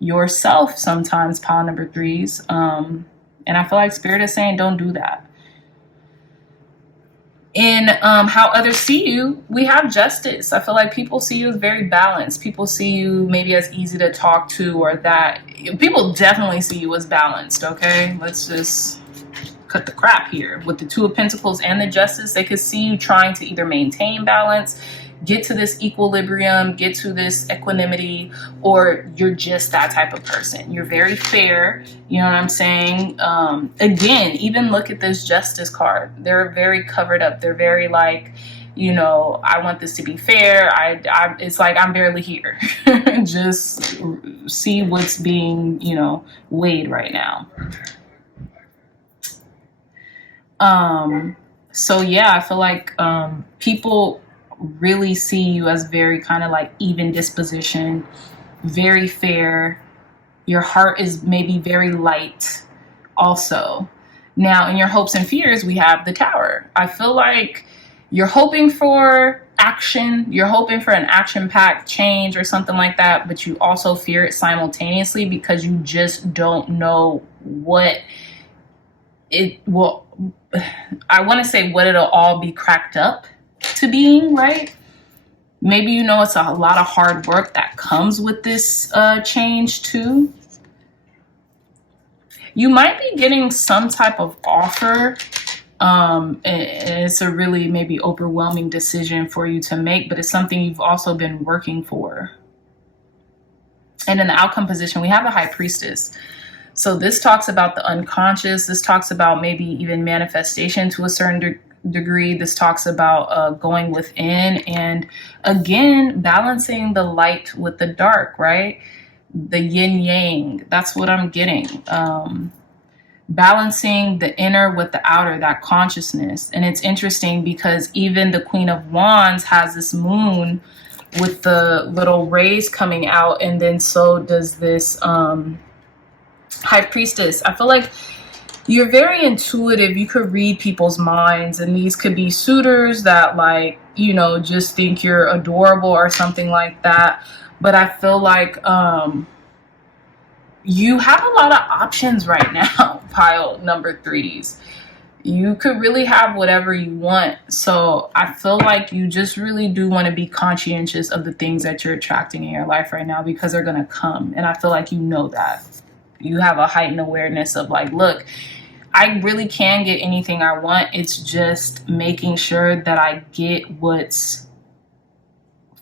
yourself sometimes, pile number threes. And I feel like Spirit is saying, don't do that. In how others see you, we have Justice. I feel like people see you as very balanced. People see you maybe as easy to talk to, or that people definitely see you as balanced. Okay, let's just cut the crap here. With the Two of Pentacles and the Justice, they could see you trying to either maintain balance, get to this equilibrium, get to this equanimity, or you're just that type of person. You're very fair. You know what I'm saying? Again, even look at this justice card. They're very covered up. They're very like, you know, I want this to be fair. It's like I'm barely here. Just see what's being, you know, weighed right now. So yeah, I feel like people really see you as very kind of like even disposition, very fair. Your heart is maybe very light also. Now, in your hopes and fears, we have the Tower. I feel like you're hoping for action. You're hoping for an action-packed change or something like that, but you also fear it simultaneously because you just don't know what it will. I want to say what it'll all be cracked up to being, right? Maybe you know it's a lot of hard work that comes with this change too. You might be getting some type of offer. And it's a really maybe overwhelming decision for you to make, but it's something you've also been working for. And in the outcome position, we have the High Priestess. So this talks about the unconscious. This talks about maybe even manifestation to a certain degree. This talks about going within and, again, balancing the light with the dark, right? The yin yang. That's what I'm getting. Balancing the inner with the outer, that consciousness. And it's interesting because even the Queen of Wands has this moon with the little rays coming out, and then so does this High Priestess. I feel like you're very intuitive. You could read people's minds, and these could be suitors that, like, you know, just think you're adorable or something like that. But I feel like you have a lot of options right now, pile number threes. You could really have whatever you want. So I feel like you just really do want to be conscientious of the things that you're attracting in your life right now, because they're going to come. And I feel like you know that. You have a heightened awareness of like, look, I really can get anything I want. It's just making sure that I get what's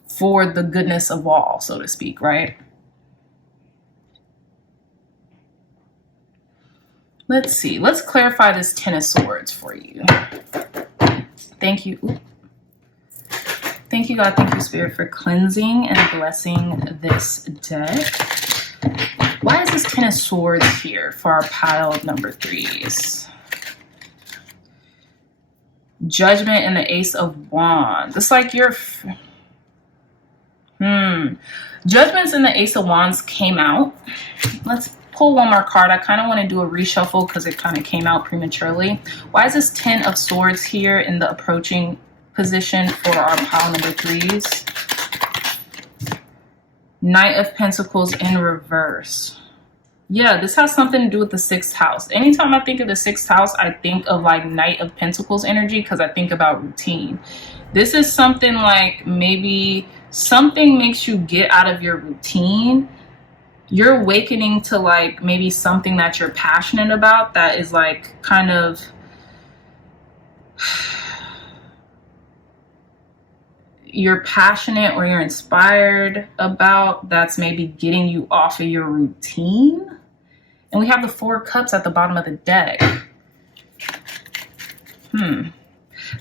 for the goodness of all, so to speak, right? Let's see. Let's clarify this Ten of Swords for you. Thank you. Ooh. Thank you, God. Thank you, Spirit, for cleansing and blessing this deck. Why is this Ten of Swords here for our pile number threes? Judgment and the Ace of Wands. It's like you're... Judgments and the Ace of Wands came out. Let's pull one more card. I kind of want to do a reshuffle because it kind of came out prematurely. Why is this Ten of Swords here in the approaching position for our pile number threes? Knight of Pentacles in reverse. Yeah, this has something to do with the sixth house. Anytime I think of the sixth house, I think of like Knight of Pentacles energy because I think about routine. This is something like maybe something makes you get out of your routine. You're awakening to like maybe something that you're passionate about that is like kind of you're passionate or you're inspired about, that's maybe getting you off of your routine. And we have the Four of Cups at the bottom of the deck.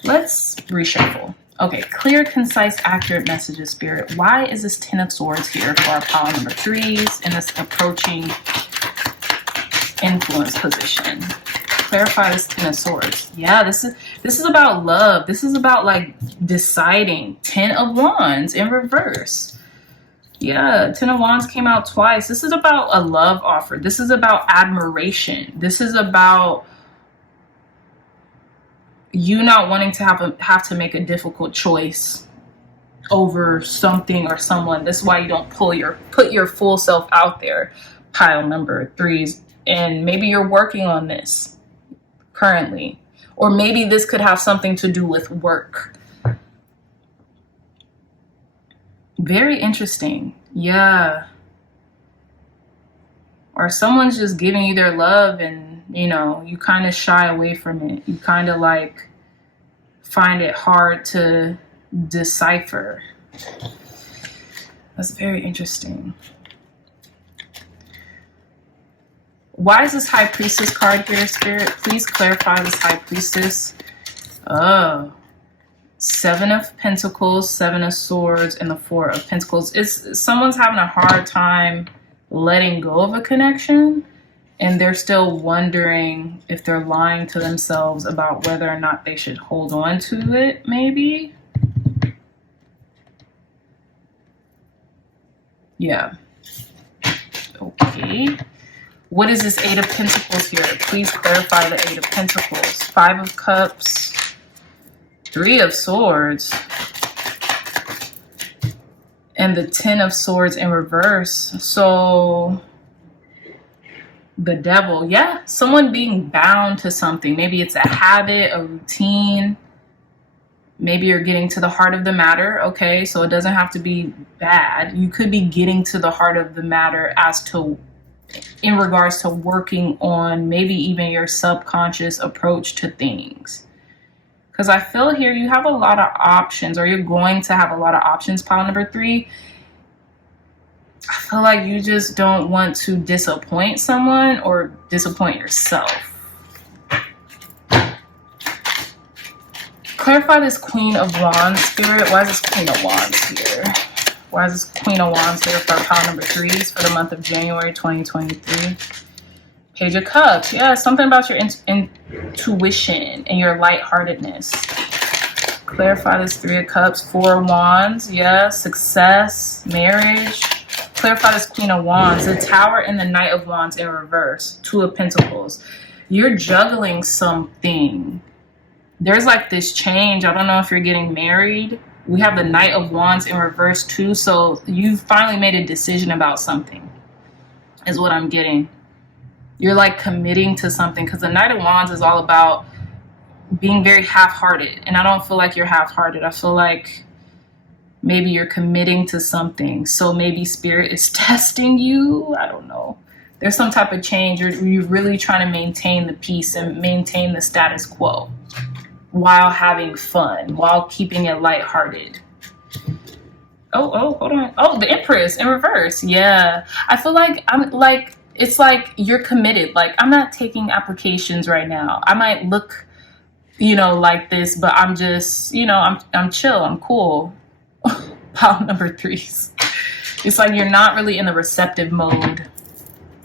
Let's reshuffle. Okay, clear, concise, accurate messages, Spirit. Why is this Ten of Swords here for our pile number threes in this approaching influence position? Clarify this Ten of Swords. Yeah, this is about love. This is about like deciding. Ten of Wands in reverse. Yeah, Ten of Wands came out twice. This is about a love offer. This is about admiration. This is about you not wanting to have to make a difficult choice over something or someone. This is why you don't put your full self out there, pile number threes. And maybe you're working on this currently, or maybe this could have something to do with work. Very interesting. Yeah. Or someone's just giving you their love and, you know, you kind of shy away from it. You kind of like find it hard to decipher. That's very interesting. Why is this High Priestess card here, Spirit? Please clarify this High Priestess. Oh, Seven of Pentacles, Seven of Swords, and the Four of Pentacles. Someone's having a hard time letting go of a connection, and they're still wondering if they're lying to themselves about whether or not they should hold on to it, maybe. Yeah. Okay. What is this Eight of Pentacles here? Please clarify the Eight of Pentacles. Five of Cups. Three of Swords. And the Ten of Swords in reverse. So the Devil. Yeah, someone being bound to something. Maybe it's a habit, a routine. Maybe you're getting to the heart of the matter. Okay, so it doesn't have to be bad. You could be getting to the heart of the matter as to, in regards to working on maybe even your subconscious approach to things. Because I feel here you have a lot of options, or you're going to have a lot of options, pile number 3. I feel like you just don't want to disappoint someone or disappoint yourself. Clarify this Queen of Wands, Spirit. Why is this Queen of Wands here? Why is this Queen of Wands here for pile number 3s for the month of January 2023? Page of Cups. Yeah, something about your intuition and your lightheartedness. Clarify this Three of Cups. Four of Wands. Yeah, success, marriage. Clarify this Queen of Wands. The Tower and the Knight of Wands in reverse. Two of Pentacles. You're juggling something. There's like this change. I don't know if you're getting married. We have the Knight of Wands in reverse too. So you finally made a decision about something is what I'm getting. You're like committing to something, because the Knight of Wands is all about being very half-hearted. And I don't feel like you're half-hearted. I feel like maybe you're committing to something. So maybe Spirit is testing you. I don't know. There's some type of change. You're really trying to maintain the peace and maintain the status quo while having fun, while keeping it lighthearted. Oh, hold on. Oh, the Empress in reverse. Yeah. I feel like it's like you're committed. Like, I'm not taking applications right now. I might look, like this, but I'm just, I'm chill. I'm cool. Pile number 3s. It's like you're not really in the receptive mode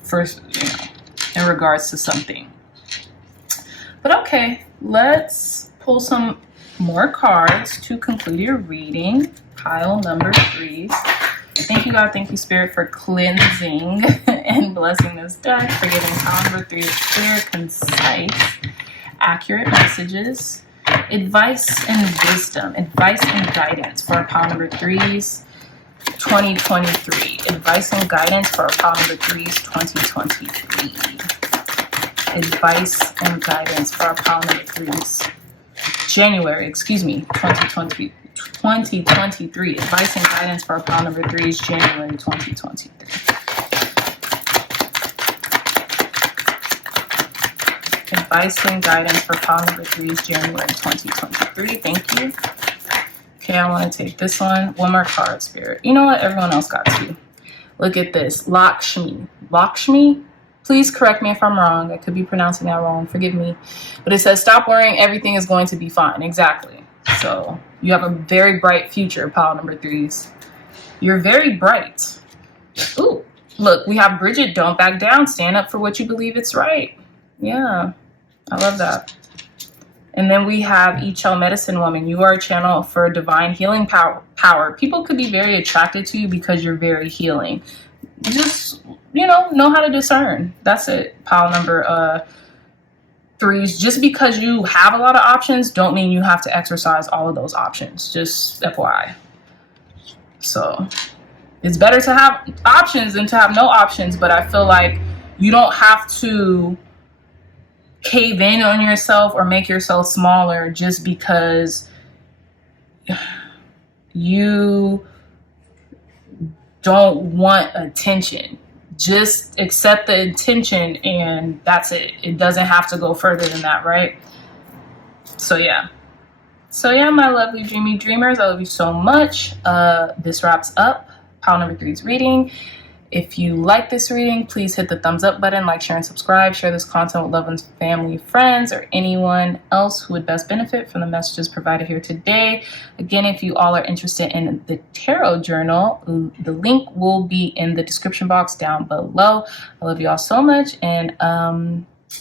for, in regards to something. But okay, let's pull some more cards to conclude your reading. Pile number 3s. Thank you, God. Thank you, Spirit, for cleansing and blessing this deck, for giving pile number 3 clear, concise, accurate messages, advice and wisdom, advice and guidance for our pile number 3s 2023. Advice and guidance for our pile number 3s 2023. Advice and guidance for our pile number 3s January, 2023. Advice and guidance for our pile number 3s January 2023. Advice and guidance for pile number 3s January 2023. Thank you. Okay, I want to take this one. One more card, Spirit. You know what? Everyone else got to. Look at this. Lakshmi. Lakshmi? Please correct me if I'm wrong. I could be pronouncing that wrong. Forgive me. But it says, stop worrying. Everything is going to be fine. Exactly. So you have a very bright future, pile number 3s. You're very bright. Ooh, look, we have Bridget. Don't back down. Stand up for what you believe it's right. Yeah, I love that. And then we have Ichel Medicine Woman. You are a channel for divine healing power. People could be very attracted to you because you're very healing. Just, know how to discern. That's it. Pile number 3s. Just because you have a lot of options don't mean you have to exercise all of those options. Just FYI. So it's better to have options than to have no options. But I feel like you don't have to cave in on yourself or make yourself smaller just because you don't want attention. Just accept the attention and that's it. It doesn't have to go further than that, right? So yeah, So yeah, my lovely dreamy dreamers, I love you so much. This wraps up pile number 3's reading. If you like this reading, please hit the thumbs up button, like, share, and subscribe. Share this content with loved ones, family, friends, or anyone else who would best benefit from the messages provided here today. Again, if you all are interested in the tarot journal, the link will be in the description box down below. I love you all so much. And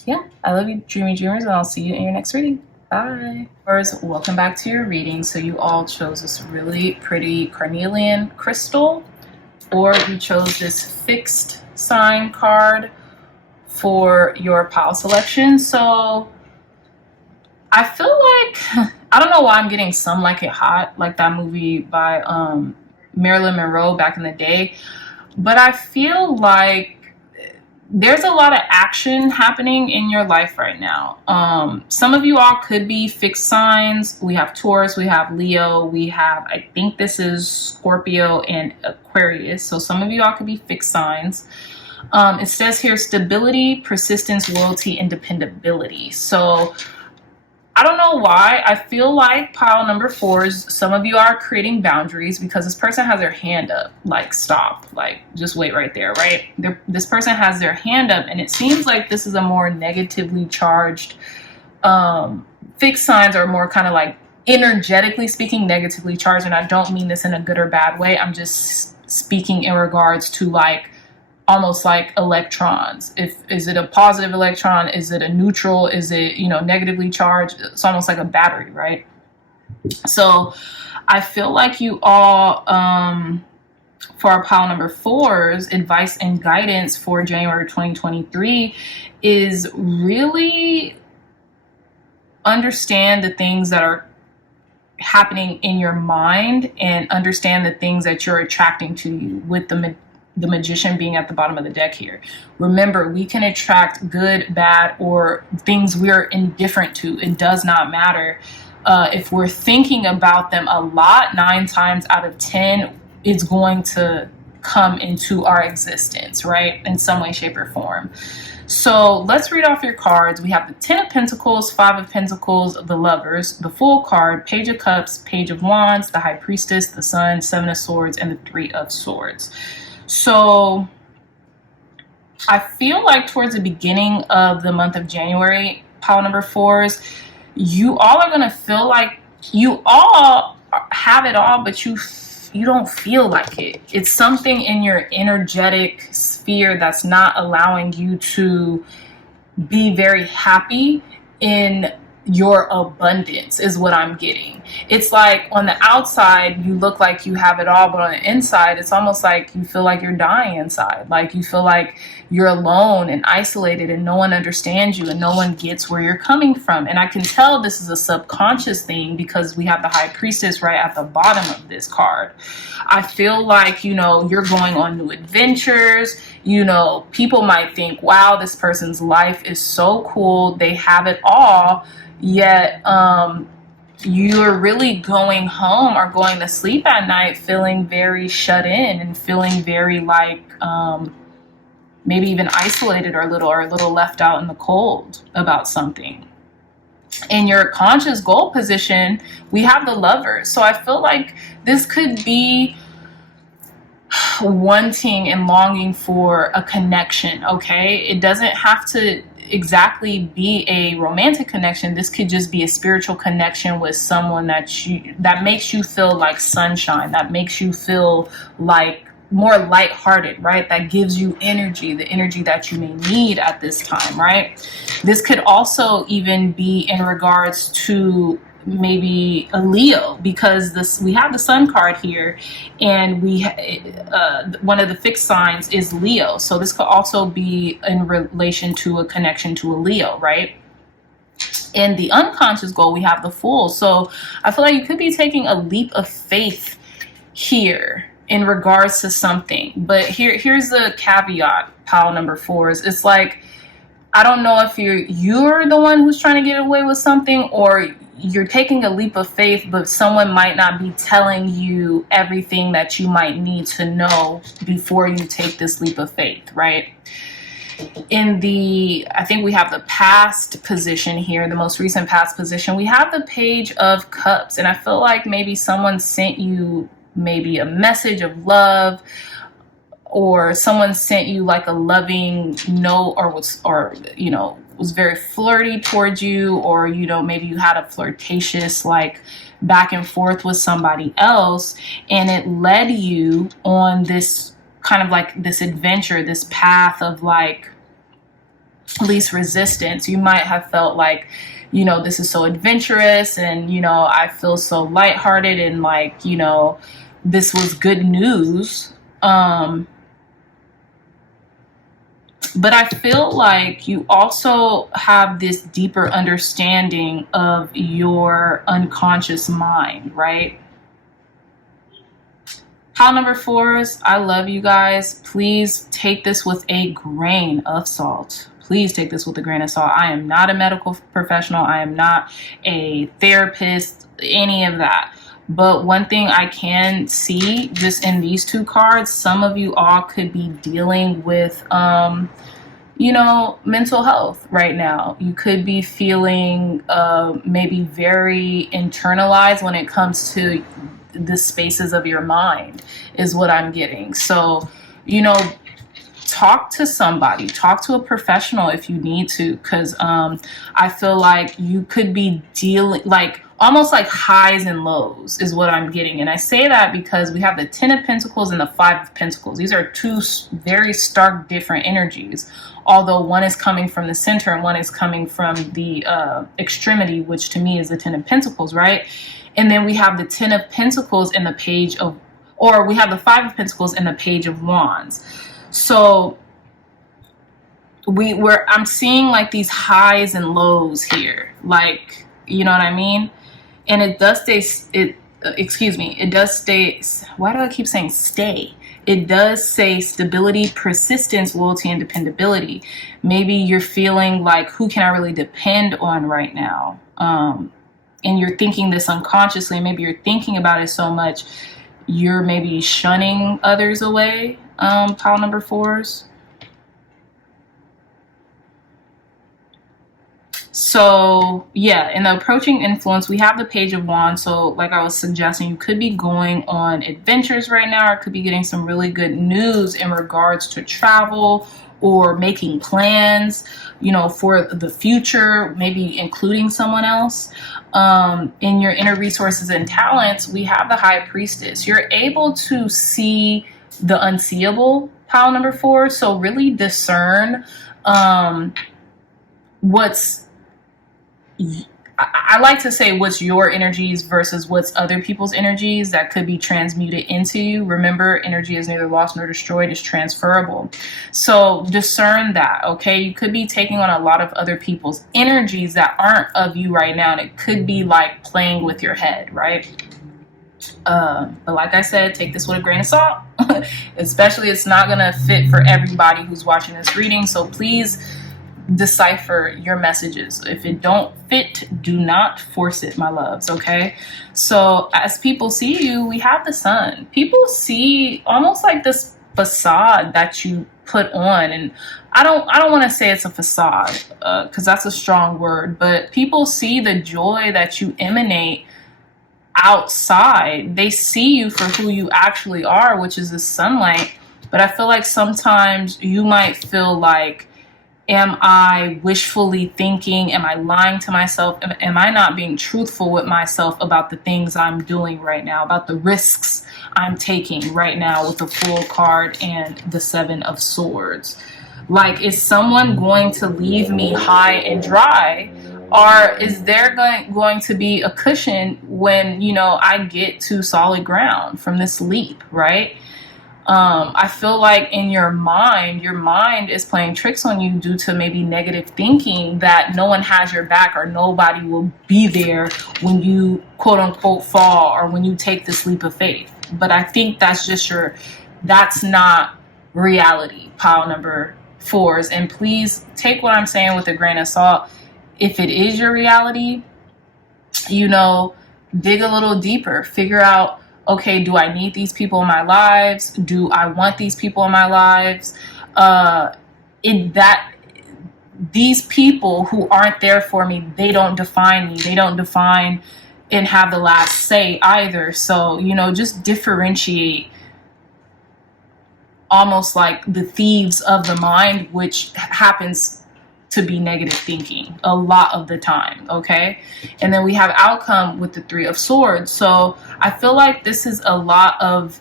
yeah, I love you, dreamy dreamers, and I'll see you in your next reading. Bye. First, welcome back to your reading. So you all chose this really pretty carnelian crystal, or you chose this fixed sign card for your pile selection. So I feel like, I don't know why I'm getting Some Like It Hot, like that movie by Marilyn Monroe back in the day, but I feel like there's a lot of action happening in your life right now. Some of you all could be fixed signs. We have Taurus, we have Leo, we have, I think this is Scorpio and Aquarius. So some of you all could be fixed signs. It says here stability, persistence, loyalty, and dependability. So I don't know why. I feel like pile number 4s, some of you are creating boundaries because this person has their hand up. Like, stop. Like, just wait right there, right? This person has their hand up, and it seems like this is a more negatively charged, fixed signs are more kind of like, energetically speaking, negatively charged. And I don't mean this in a good or bad way. I'm just speaking in regards to like, almost like electrons. Is it a positive electron? Is it a neutral? Is it, negatively charged? It's almost like a battery, right? So I feel like you all, for our pile number 4's advice and guidance for January 2023 is really understand the things that are happening in your mind and understand the things that you're attracting to you, with the Magician being at the bottom of the deck here. Remember, we can attract good, bad, or things we're indifferent to. It does not matter. If we're thinking about them a lot, 9 times out of 10, it's going to come into our existence, right? In some way, shape, or form. So let's read off your cards. We have the 10 of Pentacles, 5 of Pentacles, the Lovers, the Fool card, Page of Cups, Page of Wands, the High Priestess, the Sun, 7 of Swords, and the 3 of Swords. So I feel like towards the beginning of the month of January, pile number 4's, you all are going to feel like you all have it all, but you don't feel like it. It's something in your energetic sphere that's not allowing you to be very happy in your abundance, is what I'm getting. It's like on the outside you look like you have it all, but on the inside it's almost like you feel like you're dying inside. Like you feel like you're alone and isolated and no one understands you and no one gets where you're coming from. And I can tell this is a subconscious thing because we have the High Priestess right at the bottom of this card. I feel like, you're going on new adventures. People might think, wow, this person's life is so cool, they have it all, yet you're really going home or going to sleep at night feeling very shut in and feeling very like maybe even isolated or a little left out in the cold about something. In your conscious goal position, we have the Lovers. So I feel like this could be wanting and longing for a connection, okay? It doesn't have to exactly be a romantic connection. This could just be a spiritual connection with someone that makes you feel like sunshine, that makes you feel like more lighthearted, right? That gives you energy, the energy that you may need at this time, right? This could also even be in regards to maybe a Leo, because we have the Sun card here, and one of the fixed signs is Leo. So this could also be in relation to a connection to a Leo, right? In the unconscious goal, we have the Fool. So I feel like you could be taking a leap of faith here in regards to something. But here's the caveat, pile number 4's. It's like, I don't know if you're the one who's trying to get away with something, or you're taking a leap of faith, but someone might not be telling you everything that you might need to know before you take this leap of faith, right? I think we have the past position here, the most recent past position. We have the Page of Cups, and I feel like maybe someone sent you maybe a message of love, or someone sent you like a loving note, or was very flirty towards you, or maybe you had a flirtatious like back and forth with somebody else, and it led you on this kind of like this adventure, this path of like least resistance. You might have felt like, this is so adventurous, and I feel so lighthearted, and like, this was good news. But I feel like you also have this deeper understanding of your unconscious mind, right? Pile number 4s, I love you guys. Please take this with a grain of salt. Please take this with a grain of salt. I am not a medical professional. I am not a therapist, any of that. But one thing I can see just in these 2 cards, some of you all could be dealing with, mental health right now. You could be feeling maybe very internalized when it comes to the spaces of your mind, is what I'm getting. So, talk to somebody, talk to a professional if you need to, because I feel like you could be dealing like almost like highs and lows is what I'm getting. And I say that because we have the 10 of Pentacles and the 5 of Pentacles. These are 2 very stark different energies, although one is coming from the center and one is coming from the extremity, which to me is the 10 of Pentacles, right? And then we have the 10 of Pentacles and the Page of, or we have the 5 of Pentacles and the Page of Wands. So I'm seeing like these highs and lows here, like, you know what I mean? And it does stay, it does stay, why do I keep saying stay? It does say stability, persistence, loyalty, and dependability. Maybe you're feeling like, who can I really depend on right now? And you're thinking this unconsciously. Maybe you're thinking about it so much, you're maybe shunning others away, pile number 4s. So yeah, in the approaching influence, we have the Page of Wands. So like I was suggesting, you could be going on adventures right now, or could be getting some really good news in regards to travel or making plans, for the future, maybe including someone else. In your inner resources and talents, we have the High Priestess. You're able to see the unseeable, pile number 4. So really discern what's, I like to say what's your energies versus what's other people's energies that could be transmuted into you. Remember, energy is neither lost nor destroyed, it's transferable. So discern that, okay? You could be taking on a lot of other people's energies that aren't of you right now, and it could be like playing with your head, right? But like I said, take this with a grain of salt. Especially, it's not going to fit for everybody who's watching this reading. So please decipher your messages. If it don't fit, do not force it, my loves, okay? So as people see you, we have the Sun. People see almost like this facade that you put on, and I don't want to say it's a facade because that's a strong word, but people see the joy that you emanate outside. They see you for who you actually are, which is the sunlight. But I feel like sometimes you might feel like, am I wishfully thinking? Am I lying to myself? Am I not being truthful with myself about the things I'm doing right now, about the risks I'm taking right now with the Fool card and the 7 of Swords? Like, is someone going to leave me high and dry? Or is there going to be a cushion when, I get to solid ground from this leap, right? I feel like in your mind is playing tricks on you due to maybe negative thinking that no one has your back or nobody will be there when you quote unquote fall or when you take this leap of faith. But I think that's just that's not reality, pile number 4s. And please take what I'm saying with a grain of salt. If it is your reality, dig a little deeper, figure out, okay, do I need these people in my lives? Do I want these people in my lives? in that these people who aren't there for me, they don't define me. They don't define and have the last say either. So, you know, just differentiate, almost like the thieves of the mind, which happens to be negative thinking a lot of the time. Okay. And then we have outcome with the 3 of Swords. So I feel like this is a lot of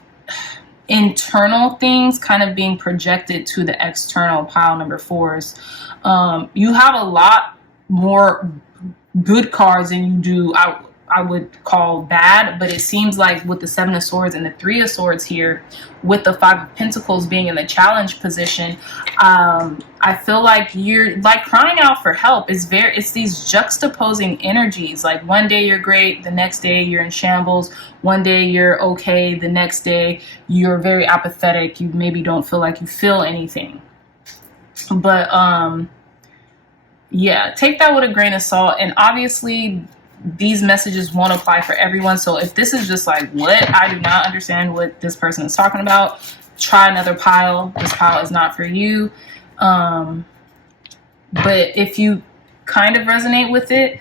internal things kind of being projected to the external, pile number 4s. You have a lot more good cards than you do I would call bad, but it seems like with the 7 of Swords and the 3 of Swords here, with the 5 of Pentacles being in the challenge position, I feel like you're like crying out for help. It's these juxtaposing energies. Like one day you're great, the next day you're in shambles. One day you're okay, the next day you're very apathetic. You maybe don't feel like you feel anything. But yeah, take that with a grain of salt. And obviously these messages won't apply for everyone. So if this is just like, what? I do not understand what this person is talking about, try another pile. This pile is not for you. But if you kind of resonate with it,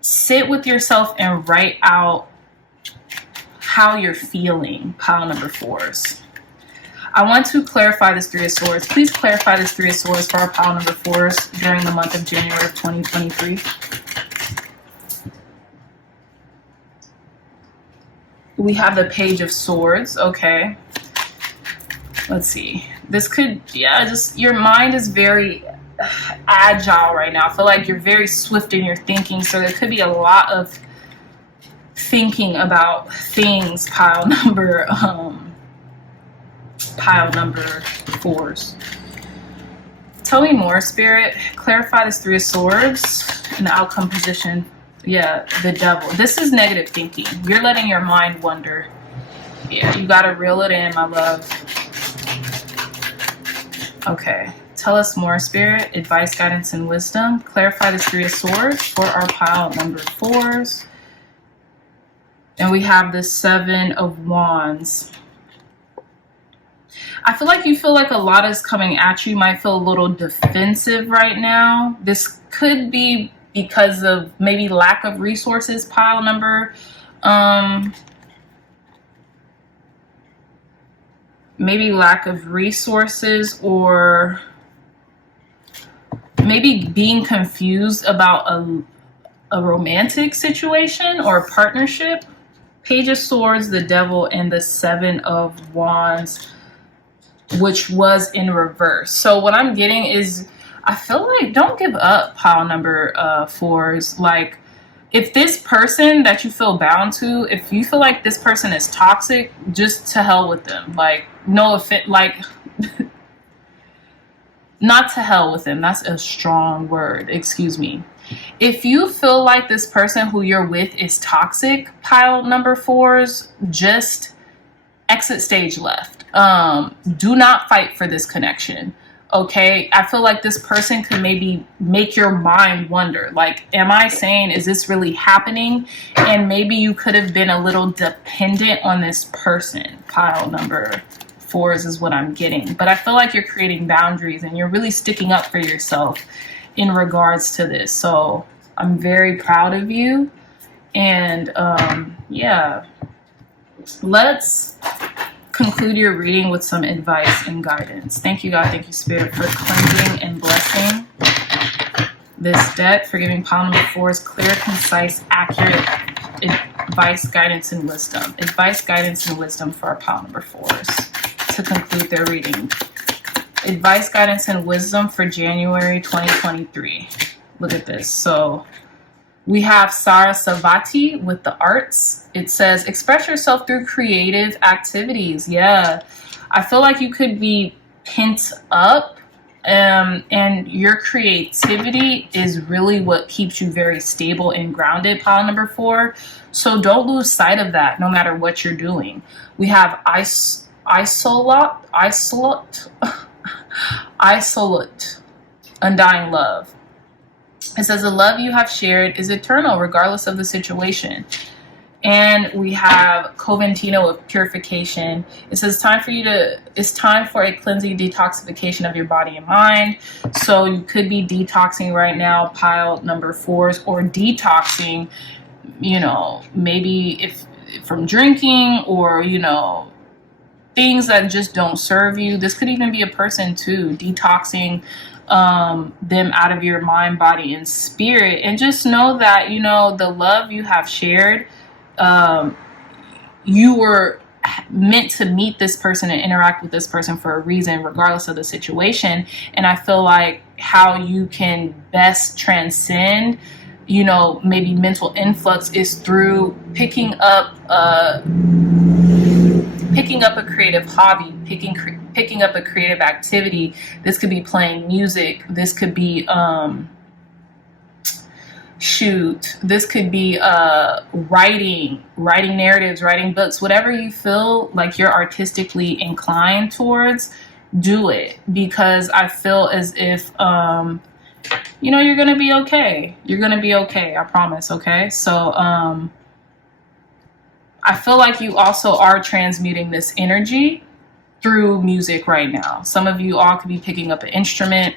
sit with yourself and write out how you're feeling, pile number 4s. I want to clarify this 3 of Swords. Please clarify this 3 of Swords for our pile number 4s during the month of January of 2023. We have the Page of Swords. Okay. Let's see. This could, yeah, just your mind is very agile right now. I feel like you're very swift in your thinking. So there could be a lot of thinking about things, pile number 4s. Tell me more, Spirit. Clarify this 3 of Swords in the outcome position. Yeah, the Devil. This is negative thinking. You're letting your mind wander. Yeah, you gotta reel it in, my love. Okay. Tell us more, Spirit. Advice, guidance, and wisdom. Clarify this 3 of Swords for our pile number 4s. And we have the 7 of Wands. I feel like you feel like a lot is coming at you. You might feel a little defensive right now. This could be because of maybe lack of resources, pile number. Maybe lack of resources, or maybe being confused about a romantic situation or a partnership. Page of Swords, the Devil, and the 7 of Wands, which was in reverse. So what I'm getting is, I feel like don't give up, pile number 4s. Like, if this person that you feel bound to, if you feel like this person is toxic, just to hell with them. Like, no offense, like, not to hell with them. That's a strong word. Excuse me. If you feel like this person who you're with is toxic, pile number 4s, just exit stage left. Do not fight for this connection. Okay, I feel like this person could maybe make your mind wonder, like, am I saying, is this really happening? And maybe you could have been a little dependent on this person. Pile number 4s is what I'm getting. But I feel like you're creating boundaries and you're really sticking up for yourself in regards to this. So I'm very proud of you. And yeah, let's conclude your reading with some advice and guidance. Thank you, God. Thank you, Spirit, for cleansing and blessing this deck, for giving pile number 4s clear, concise, accurate advice, guidance, and wisdom. Advice, guidance, and wisdom for our pile number 4s to conclude their reading. Advice, guidance, and wisdom for January 2023. Look at this. So we have Sarasvati with the arts. It says, express yourself through creative activities. Yeah, I feel like you could be pent up, and your creativity is really what keeps you very stable and grounded, pile number 4. So don't lose sight of that no matter what you're doing. We have isolate, undying love. It says, the love you have shared is eternal regardless of the situation. And we have Coventino of purification. It says it's time for a cleansing detoxification of your body and mind. So you could be detoxing right now, pile number 4s, or detoxing, you know, maybe if from drinking, or, you know, things that just don't serve you. This could even be a person too, detoxing them out of your mind, body, and spirit. And just know that, you know, the love you have shared, you were meant to meet this person and interact with this person for a reason, regardless of the situation. And I feel like how you can best transcend, you know, maybe mental influx is through picking up a creative hobby, picking up a creative activity. This could be playing music. This could be this could be writing narratives, writing books, whatever you feel like you're artistically inclined towards, do it. Because I feel as if you know, you're gonna be okay. You're gonna be okay, I promise. Okay, so I feel like you also are transmuting this energy through music right now. Some of you all could be picking up an instrument,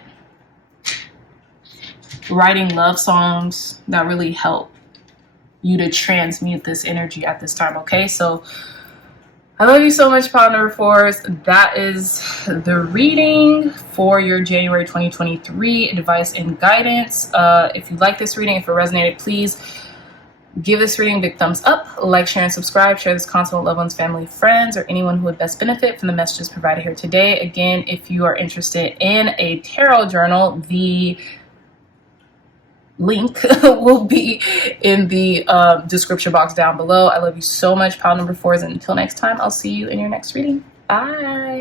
writing love songs that really help you to transmute this energy at this time. Okay, so I love you so much, pile number 4s. That is the reading for your January 2023 advice and guidance. If you like this reading, if it resonated, please give this reading a big thumbs up, like, share, and subscribe. Share this content with loved ones, family, friends, or anyone who would best benefit from the messages provided here today. Again, if you are interested in a tarot journal, the link will be in the description box down below. I love you so much, pile number 4s, and until next time, I'll see you in your next reading. Bye.